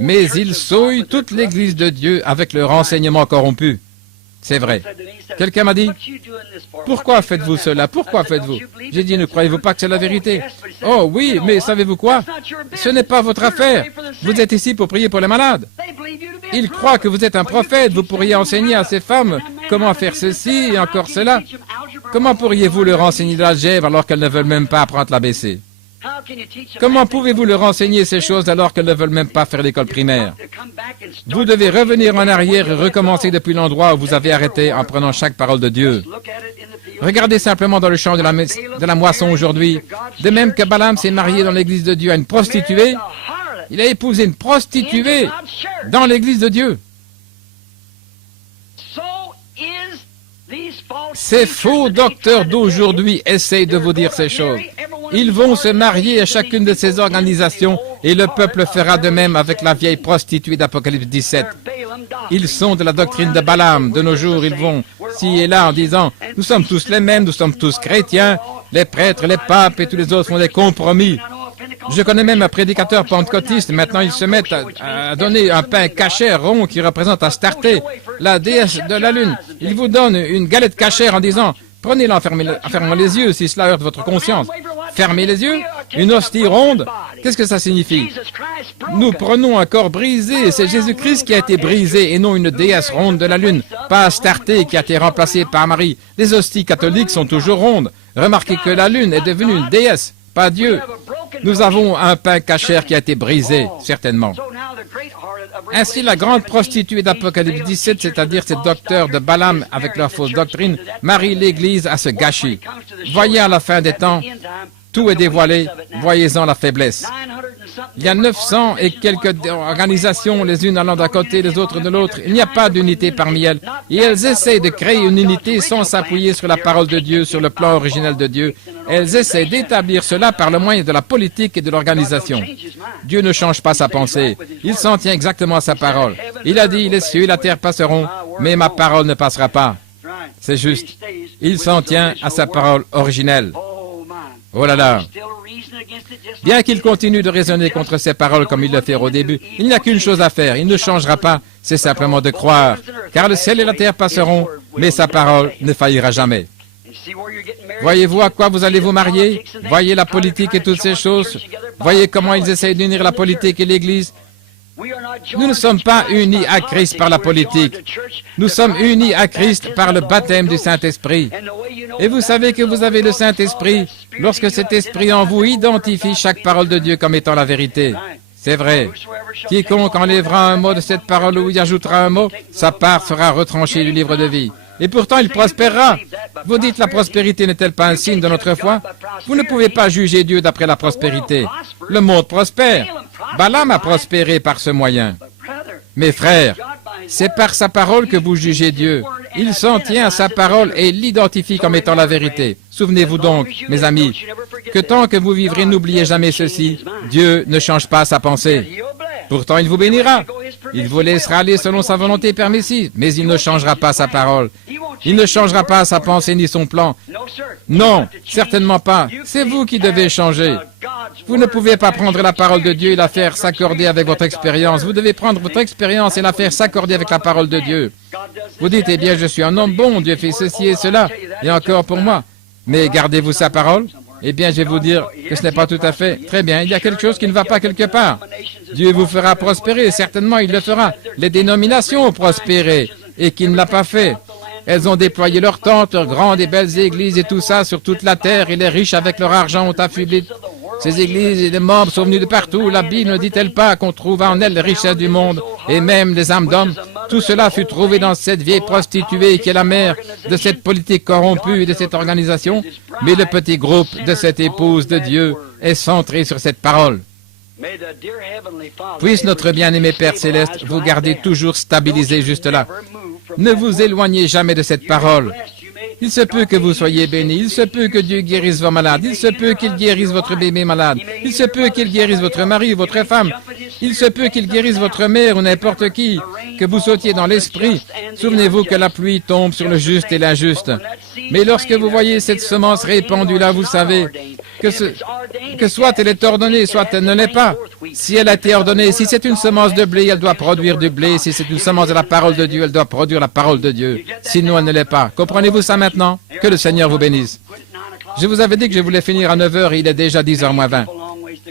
Mais ils souillent toute l'Église de Dieu avec leur enseignement corrompu. C'est vrai. Quelqu'un m'a dit, pourquoi faites-vous cela? Pourquoi faites-vous? J'ai dit, ne croyez-vous pas que c'est la vérité? Oh oui, mais savez-vous quoi? Ce n'est pas votre affaire. Vous êtes ici pour prier pour les malades. Ils croient que vous êtes un prophète. Vous pourriez enseigner à ces femmes comment faire ceci et encore cela. Comment pourriez-vous leur enseigner de l'algèbre alors qu'elles ne veulent même pas apprendre l'ABC? Comment pouvez-vous leur enseigner ces choses alors qu'elles ne veulent même pas faire l'école primaire? Vous devez revenir en arrière et recommencer depuis l'endroit où vous avez arrêté en prenant chaque parole de Dieu. Regardez simplement dans le champ de la moisson aujourd'hui. De même que Balaam s'est marié dans l'église de Dieu à une prostituée, il a épousé une prostituée dans l'église de Dieu. Ces faux docteurs d'aujourd'hui essayent de vous dire ces choses. Ils vont se marier à chacune de ces organisations et le peuple fera de même avec la vieille prostituée d'Apocalypse 17. Ils sont de la doctrine de Balaam. De nos jours, ils vont ci et là en disant « Nous sommes tous les mêmes, nous sommes tous chrétiens, les prêtres, les papes et tous les autres font des compromis. » Je connais même un prédicateur pentecôtiste. Maintenant, ils se mettent à donner un pain cachère rond qui représente Astarté, la déesse de la lune. Ils vous donnent une galette cachère en disant « Prenez-la, fermez les yeux si cela heurte votre conscience. » Fermez les yeux. Une hostie ronde. Qu'est-ce que ça signifie? Nous prenons un corps brisé. C'est Jésus-Christ qui a été brisé et non une déesse ronde de la lune. Pas Astarté qui a été remplacée par Marie. Les hosties catholiques sont toujours rondes. Remarquez que la lune est devenue une déesse, pas Dieu. Nous avons un pain cachère qui a été brisé, certainement. Ainsi, la grande prostituée d'Apocalypse 17, c'est-à-dire ces docteurs de Balaam avec leur fausse doctrine, marie l'Église à ce gâchis. Voyez à la fin des temps, tout est dévoilé, voyez-en la faiblesse. Il y a 900 et quelques organisations, les unes allant d'un côté, les autres de l'autre. Il n'y a pas d'unité parmi elles. Et elles essayent de créer une unité sans s'appuyer sur la parole de Dieu, sur le plan originel de Dieu. Elles essaient d'établir cela par le moyen de la politique et de l'organisation. Dieu ne change pas sa pensée. Il s'en tient exactement à sa parole. Il a dit, les cieux et la terre passeront, mais ma parole ne passera pas. C'est juste. Il s'en tient à sa parole originelle. Oh là là! Bien qu'il continue de raisonner contre ses paroles comme il le fait au début, il n'y a qu'une chose à faire, il ne changera pas, c'est simplement de croire. Car le ciel et la terre passeront, mais sa parole ne faillira jamais. Voyez-vous à quoi vous allez vous marier? Voyez la politique et toutes ces choses. Voyez comment ils essayent d'unir la politique et l'Église. Nous ne sommes pas unis à Christ par la politique. Nous sommes unis à Christ par le baptême du Saint-Esprit. Et vous savez que vous avez le Saint-Esprit lorsque cet Esprit en vous identifie chaque parole de Dieu comme étant la vérité. C'est vrai. Quiconque enlèvera un mot de cette parole ou y ajoutera un mot, sa part sera retranchée du livre de vie. Et pourtant, il prospérera. Vous dites, la prospérité n'est-elle pas un signe de notre foi? Vous ne pouvez pas juger Dieu d'après la prospérité. Le monde prospère. Balaam a prospéré par ce moyen. Mes frères, c'est par sa parole que vous jugez Dieu. Il s'en tient à sa parole et l'identifie comme étant la vérité. Souvenez-vous donc, mes amis, que tant que vous vivrez, n'oubliez jamais ceci. Dieu ne change pas sa pensée. Pourtant, il vous bénira. Il vous laissera aller selon sa volonté permissive, mais il ne changera pas sa parole. Il ne changera pas sa pensée ni son plan. Non, certainement pas. C'est vous qui devez changer. Vous ne pouvez pas prendre la parole de Dieu et la faire s'accorder avec votre expérience. Vous devez prendre votre expérience et la faire s'accorder avec la parole de Dieu. Vous dites, eh bien, je suis un homme bon, Dieu fait ceci et cela, et encore pour moi. Mais gardez-vous sa parole? Eh bien, je vais vous dire que ce n'est pas tout à fait. Très bien, il y a quelque chose qui ne va pas quelque part. Dieu vous fera prospérer, certainement il le fera. Les dénominations ont prospéré, et qui ne l'a pas fait. Elles ont déployé leurs tentes, leurs grandes et belles églises et tout ça sur toute la terre, et les riches avec leur argent ont affublé ces églises et les membres sont venus de partout. La Bible ne dit-elle pas qu'on trouve en elle les richesses du monde et même les âmes d'hommes? Tout cela fut trouvé dans cette vieille prostituée qui est la mère de cette politique corrompue et de cette organisation. Mais le petit groupe de cette épouse de Dieu est centré sur cette parole. Puisse notre bien-aimé Père Céleste vous garder toujours stabilisé juste là. Ne vous éloignez jamais de cette parole. Il se peut que vous soyez bénis, il se peut que Dieu guérisse vos malades, il se peut qu'il guérisse votre bébé malade, il se peut qu'il guérisse votre mari ou votre femme, il se peut qu'il guérisse votre mère ou n'importe qui, que vous sautiez dans l'esprit. Souvenez-vous que la pluie tombe sur le juste et l'injuste. Mais lorsque vous voyez cette semence répandue là, vous savez, que soit elle est ordonnée, soit elle ne l'est pas. Si elle a été ordonnée, si c'est une semence de blé, elle doit produire du blé. Si c'est une semence de la parole de Dieu, elle doit produire la parole de Dieu. Sinon, elle ne l'est pas. Comprenez-vous ça maintenant? Que le Seigneur vous bénisse. Je vous avais dit que je voulais finir à 9 heures et il est déjà 10h moins 20.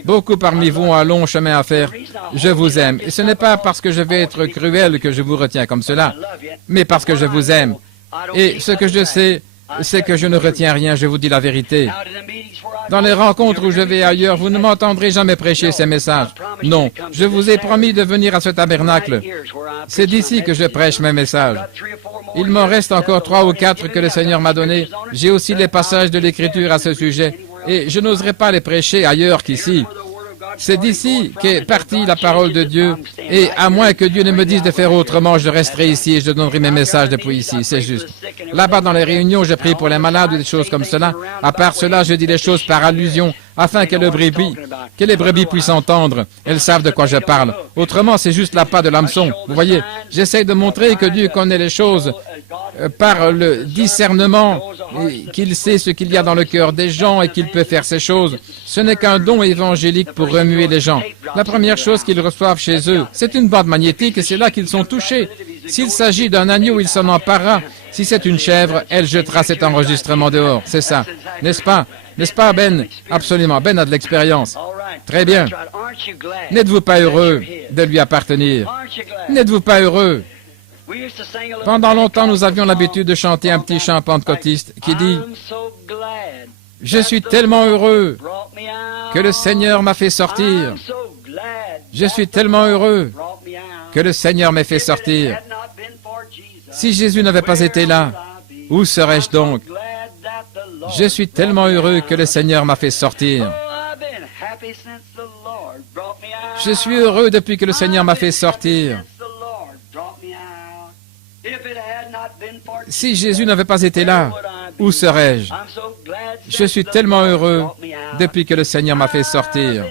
Beaucoup parmi vous ont un long chemin à faire. Je vous aime. Et ce n'est pas parce que je vais être cruel que je vous retiens comme cela, mais parce que je vous aime. Et ce que je sais, c'est que je ne retiens rien, je vous dis la vérité. Dans les rencontres où je vais ailleurs, vous ne m'entendrez jamais prêcher ces messages. Non, je vous ai promis de venir à ce tabernacle. C'est d'ici que je prêche mes messages. Il m'en reste encore 3 ou 4 que le Seigneur m'a donnés. J'ai aussi les passages de l'Écriture à ce sujet. Et je n'oserais pas les prêcher ailleurs qu'ici. C'est d'ici qu'est partie la parole de Dieu. Et à moins que Dieu ne me dise de faire autrement, je resterai ici et je donnerai mes messages depuis ici. C'est juste. Là-bas, dans les réunions, je prie pour les malades ou des choses comme cela. À part cela, je dis les choses par allusion, afin que les brebis puissent entendre. Elles savent de quoi je parle. Autrement, c'est juste l'appât de l'hameçon. Vous voyez, j'essaie de montrer que Dieu connaît les choses par le discernement, qu'il sait ce qu'il y a dans le cœur des gens et qu'il peut faire ces choses. Ce n'est qu'un don évangélique pour remuer les gens. La première chose qu'ils reçoivent chez eux, c'est une bande magnétique et c'est là qu'ils sont touchés. S'il s'agit d'un agneau, il s'en emparera. Si c'est une chèvre, elle jettera cet enregistrement dehors. C'est ça. N'est-ce pas? N'est-ce pas, Ben? Absolument. Ben a de l'expérience. Très bien. N'êtes-vous pas heureux de lui appartenir? N'êtes-vous pas heureux? Pendant longtemps, nous avions l'habitude de chanter un petit chant pentecôtiste qui dit « Je suis tellement heureux que le Seigneur m'a fait sortir. Je suis tellement heureux que le Seigneur m'a fait sortir. Si Jésus n'avait pas été là, où serais-je donc? Je suis tellement heureux que le Seigneur m'a fait sortir. Je suis heureux depuis que le Seigneur m'a fait sortir. Si Jésus n'avait pas été là, où serais-je? Je suis tellement heureux depuis que le Seigneur m'a fait sortir.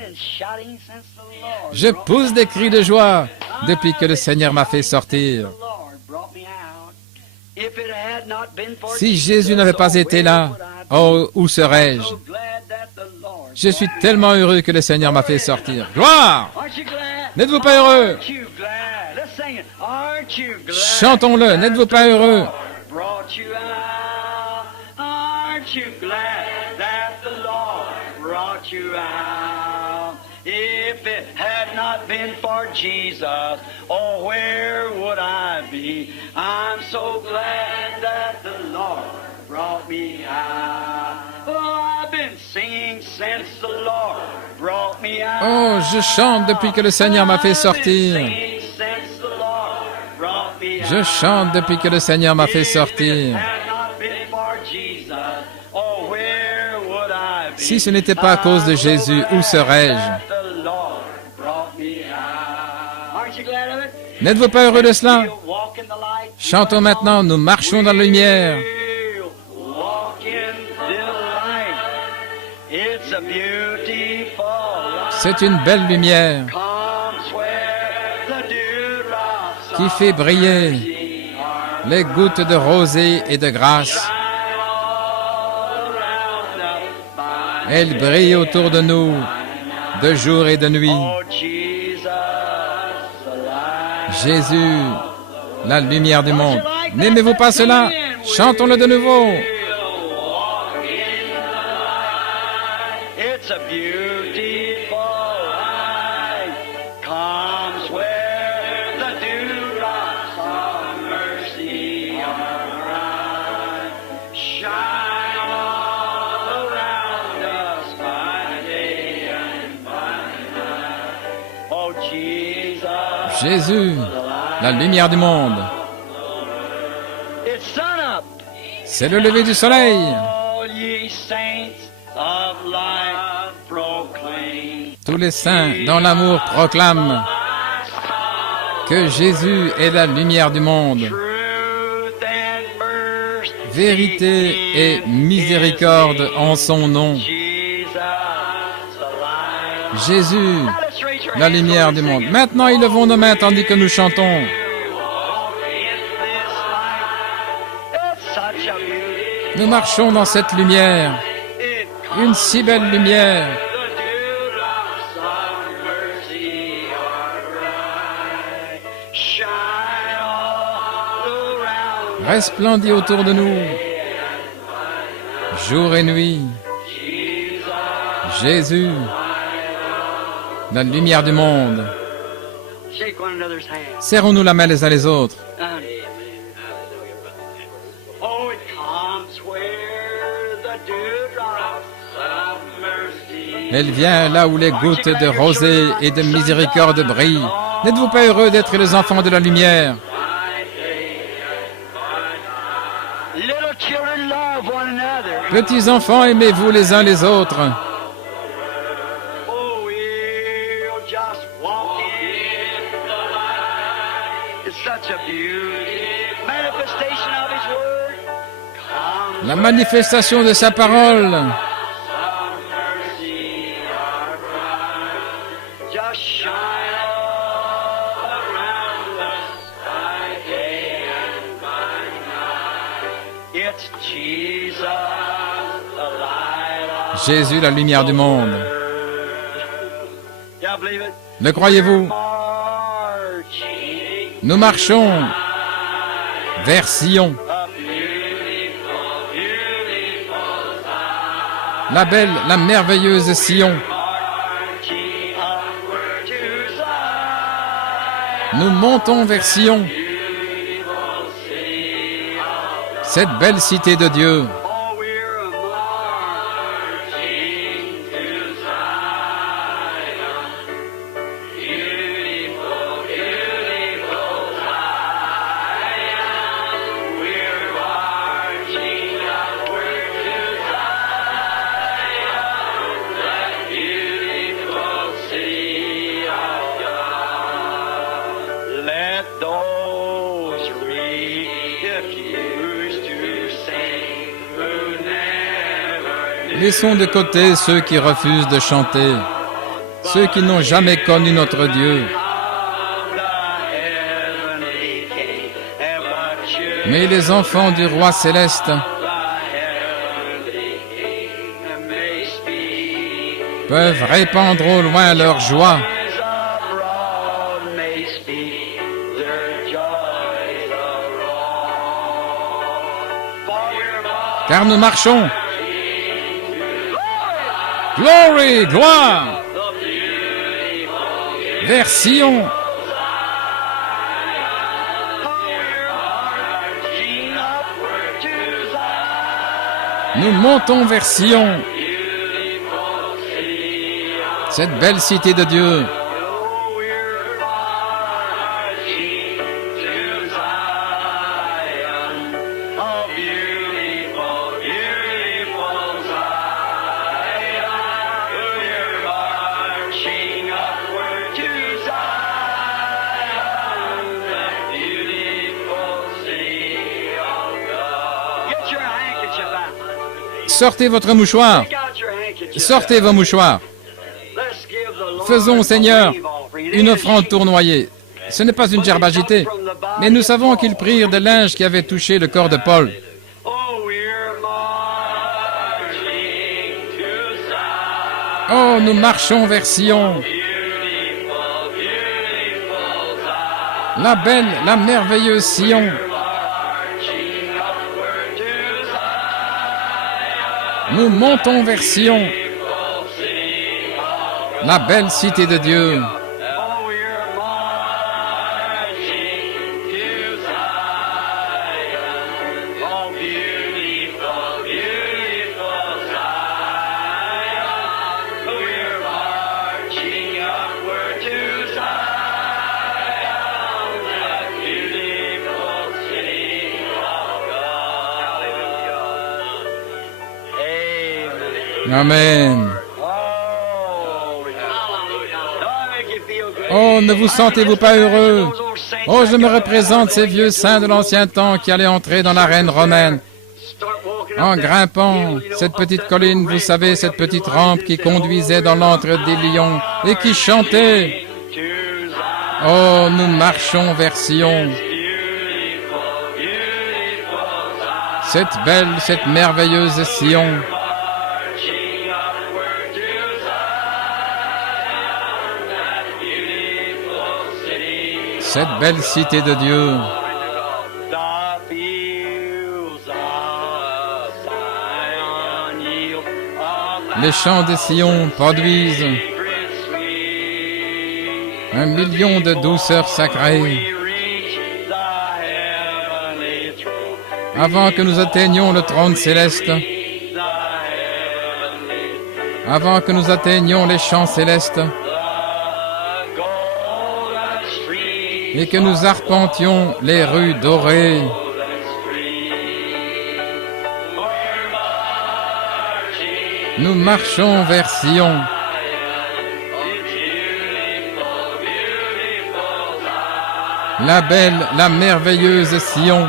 Je pousse des cris de joie depuis que le Seigneur m'a fait sortir. Si Jésus n'avait pas été là, oh, où serais-je? Je suis tellement heureux que le Seigneur m'a fait sortir. Gloire! N'êtes-vous pas heureux? Chantons-le, n'êtes-vous pas heureux? If it had not been for Jesus, oh, where would I be? I'm so glad that the Lord brought me out. Oh, I've been singing since the Lord brought me out. Oh, je chante depuis que le Seigneur m'a fait sortir. Je chante depuis que le Seigneur m'a fait sortir. Si ce n'était pas à cause de Jésus, où serais-je? N'êtes-vous pas heureux de cela? Chantons maintenant, nous marchons dans la lumière. C'est une belle lumière qui fait briller les gouttes de rosée et de grâce. Elle brille autour de nous, de jour et de nuit. Jésus, la lumière du monde. N'aimez-vous pas cela? Chantons-le de nouveau. Jésus, la lumière du monde. C'est le lever du soleil. Tous les saints dans l'amour proclament que Jésus est la lumière du monde. Vérité et miséricorde en son nom. Jésus, la lumière du monde. Maintenant, élevons nos mains tandis que nous chantons. Nous marchons dans cette lumière. Une si belle lumière. Resplendit autour de nous, jour et nuit. Jésus, la lumière du monde. Serrons-nous la main les uns les autres. Elle vient là où les gouttes de rosée et de miséricorde brillent. N'êtes-vous pas heureux d'être les enfants de la lumière? Petits enfants, aimez-vous les uns les autres. La manifestation de sa parole. Jésus, la lumière du monde. Le croyez-vous? Nous marchons vers Sion. La belle, la merveilleuse Sion. Nous montons vers Sion. Cette belle cité de Dieu. Laissons de côté ceux qui refusent de chanter, ceux qui n'ont jamais connu notre Dieu. Mais les enfants du roi céleste peuvent répandre au loin leur joie. Car nous marchons. Glory, gloire, vers Sion. Nous montons vers Sion, cette belle cité de Dieu. Sortez votre mouchoir. Sortez vos mouchoirs. Faisons au Seigneur une offrande tournoyée. Ce n'est pas une gerbe agitée, mais nous savons qu'ils prirent des linges qui avaient touché le corps de Paul. Oh, nous marchons vers Sion. La belle, la merveilleuse Sion. Nous montons vers Sion, la belle cité de Dieu. Amen. Oh, ne vous sentez-vous pas heureux? Oh, je me représente ces vieux saints de l'ancien temps qui allaient entrer dans l'arène romaine. En grimpant cette petite colline, vous savez, cette petite rampe qui conduisait dans l'antre des lions et qui chantait. Oh, nous marchons vers Sion. Cette belle, cette merveilleuse Sion. cette belle cité de Dieu. Les champs de Sion produisent 1 million de douceurs sacrées. Avant que nous atteignions le trône céleste, avant que nous atteignions les champs célestes, et que nous arpentions les rues dorées, nous marchons vers Sion. La belle, la merveilleuse Sion.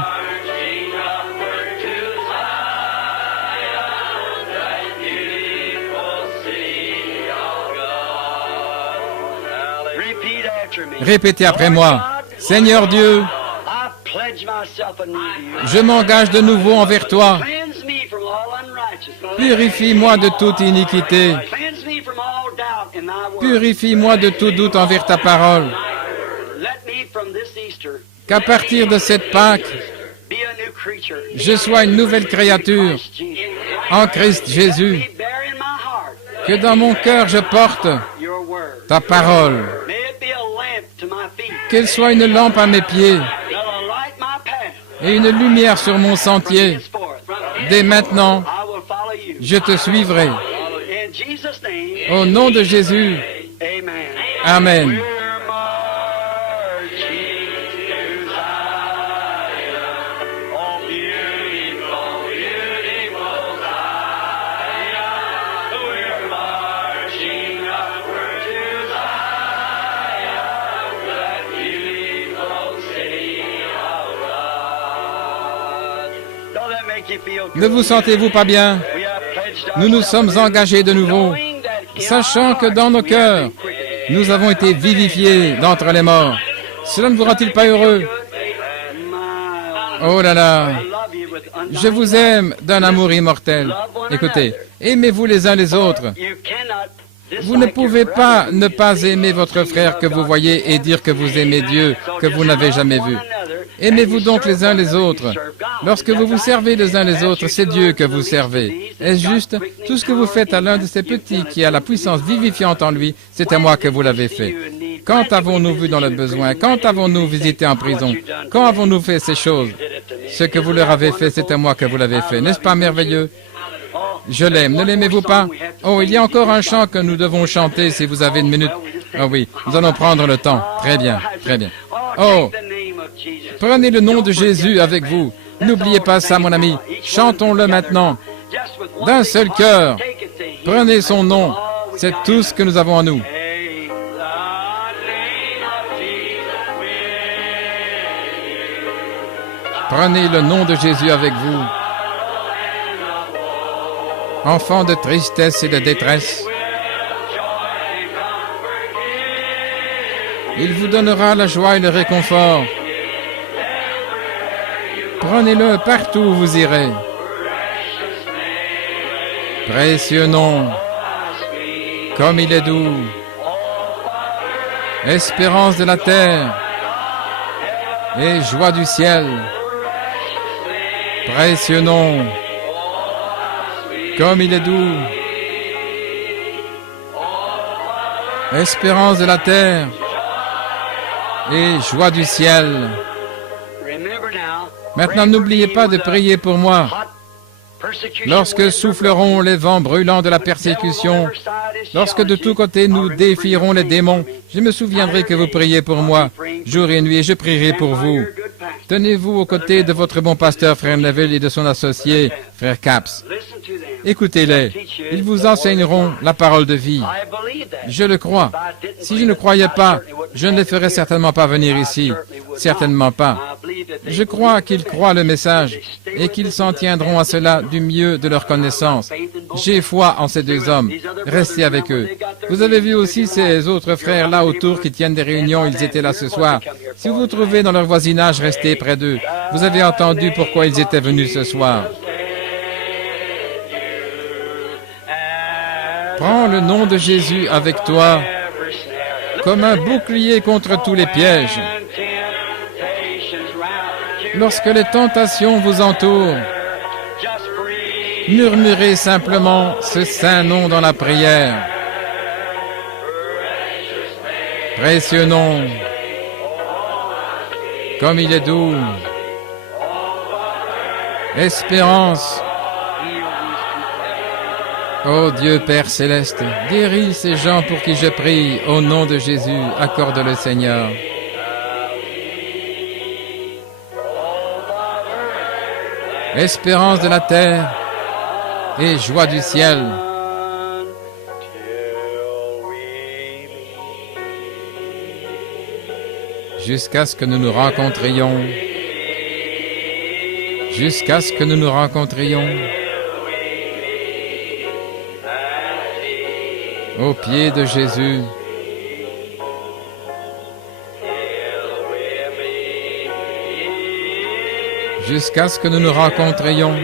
Répétez après moi. Seigneur Dieu, je m'engage de nouveau envers toi. Purifie-moi de toute iniquité. Purifie-moi de tout doute envers ta parole. Qu'à partir de cette Pâque, je sois une nouvelle créature en Christ Jésus. Que dans mon cœur je porte ta parole. Qu'elle soit une lampe à mes pieds et une lumière sur mon sentier. Dès maintenant, je te suivrai. Au nom de Jésus, Amen. Ne vous sentez-vous pas bien? Nous nous sommes engagés de nouveau, sachant que dans nos cœurs, nous avons été vivifiés d'entre les morts. Cela ne vous rend-il pas heureux? Oh là là! Je vous aime d'un amour immortel. Écoutez, aimez-vous les uns les autres. Vous ne pouvez pas ne pas aimer votre frère que vous voyez et dire que vous aimez Dieu que vous n'avez jamais vu. Aimez-vous donc les uns les autres. Lorsque vous vous servez les uns les autres, c'est Dieu que vous servez. Est-ce juste? Tout ce que vous faites à l'un de ces petits qui a la puissance vivifiante en lui, c'est à moi que vous l'avez fait. Quand avons-nous vu dans le besoin? Quand avons-nous visité en prison? Quand avons-nous fait ces choses? Ce que vous leur avez fait, c'est à moi que vous l'avez fait. N'est-ce pas merveilleux? Je l'aime. Ne l'aimez-vous pas? Oh, il y a encore un chant que nous devons chanter si vous avez une minute. Oh oui, nous allons prendre le temps. Très bien, très bien. Oh, prenez le nom de Jésus avec vous. N'oubliez pas ça, mon ami. Chantons-le maintenant. D'un seul cœur. Prenez son nom. C'est tout ce que nous avons en nous. Prenez le nom de Jésus avec vous. Enfants de tristesse et de détresse, il vous donnera la joie et le réconfort. Prenez-le partout où vous irez. Précieux nom, comme il est doux. Espérance de la terre et joie du ciel. Précieux nom, comme il est doux. Espérance de la terre et joie du ciel. Maintenant, n'oubliez pas de prier pour moi. Lorsque souffleront les vents brûlants de la persécution, lorsque de tous côtés nous défierons les démons, je me souviendrai que vous priez pour moi, jour et nuit, et je prierai pour vous. Tenez-vous aux côtés de votre bon pasteur, frère Neville, et de son associé, frère Capps. Écoutez-les. Ils vous enseigneront la parole de vie. Je le crois. Si je ne croyais pas, je ne les ferais certainement pas venir ici. Certainement pas. Je crois qu'ils croient le message et qu'ils s'en tiendront à cela du mieux de leur connaissance. J'ai foi en ces deux hommes. Restez avec eux. Vous avez vu aussi ces autres frères là autour qui tiennent des réunions. Ils étaient là ce soir. Si vous vous trouvez dans leur voisinage, restez près d'eux. Vous avez entendu pourquoi ils étaient venus ce soir. Prends le nom de Jésus avec toi comme un bouclier contre tous les pièges. Lorsque les tentations vous entourent, murmurez simplement ce saint nom dans la prière. Précieux nom, comme il est doux. Espérance. Ô Dieu Père Céleste, guéris ces gens pour qui je prie, au nom de Jésus, accorde-le Seigneur. Espérance de la terre et joie du ciel. Jusqu'à ce que nous nous rencontrions. Jusqu'à ce que nous nous rencontrions. Au pied de Jésus. Jusqu'à ce que nous nous rencontrions.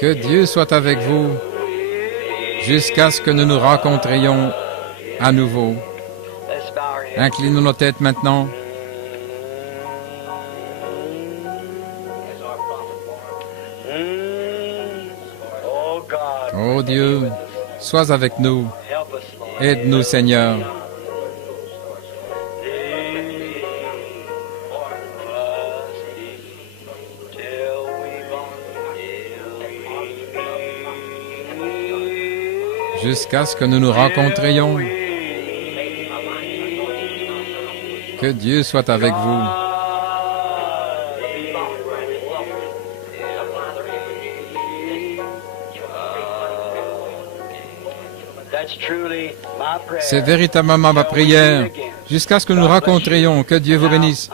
Que Dieu soit avec vous jusqu'à ce que nous nous rencontrions à nouveau. Inclinons nos têtes maintenant. Ô Dieu, sois avec nous. Aide-nous, Seigneur. Jusqu'à ce que nous nous rencontrions. Que Dieu soit avec vous. C'est véritablement ma prière, jusqu'à ce que nous nous rencontrions. Que Dieu vous bénisse.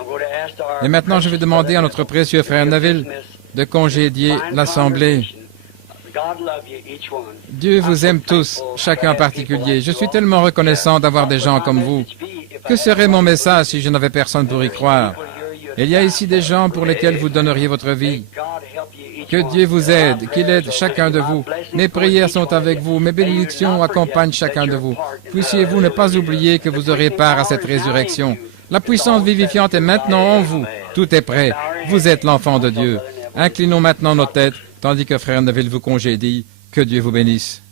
Et maintenant, je vais demander à notre précieux frère Neville de congédier l'Assemblée. Dieu vous aime tous, chacun en particulier. Je suis tellement reconnaissant d'avoir des gens comme vous. Que serait mon message si je n'avais personne pour y croire? Il y a ici des gens pour lesquels vous donneriez votre vie. Que Dieu vous aide, qu'il aide chacun de vous. Mes prières sont avec vous, mes bénédictions accompagnent chacun de vous. Puissiez-vous ne pas oublier que vous aurez part à cette résurrection. La puissance vivifiante est maintenant en vous. Tout est prêt. Vous êtes l'enfant de Dieu. Inclinons maintenant nos têtes, tandis que frère Neville vous congédie. Que Dieu vous bénisse.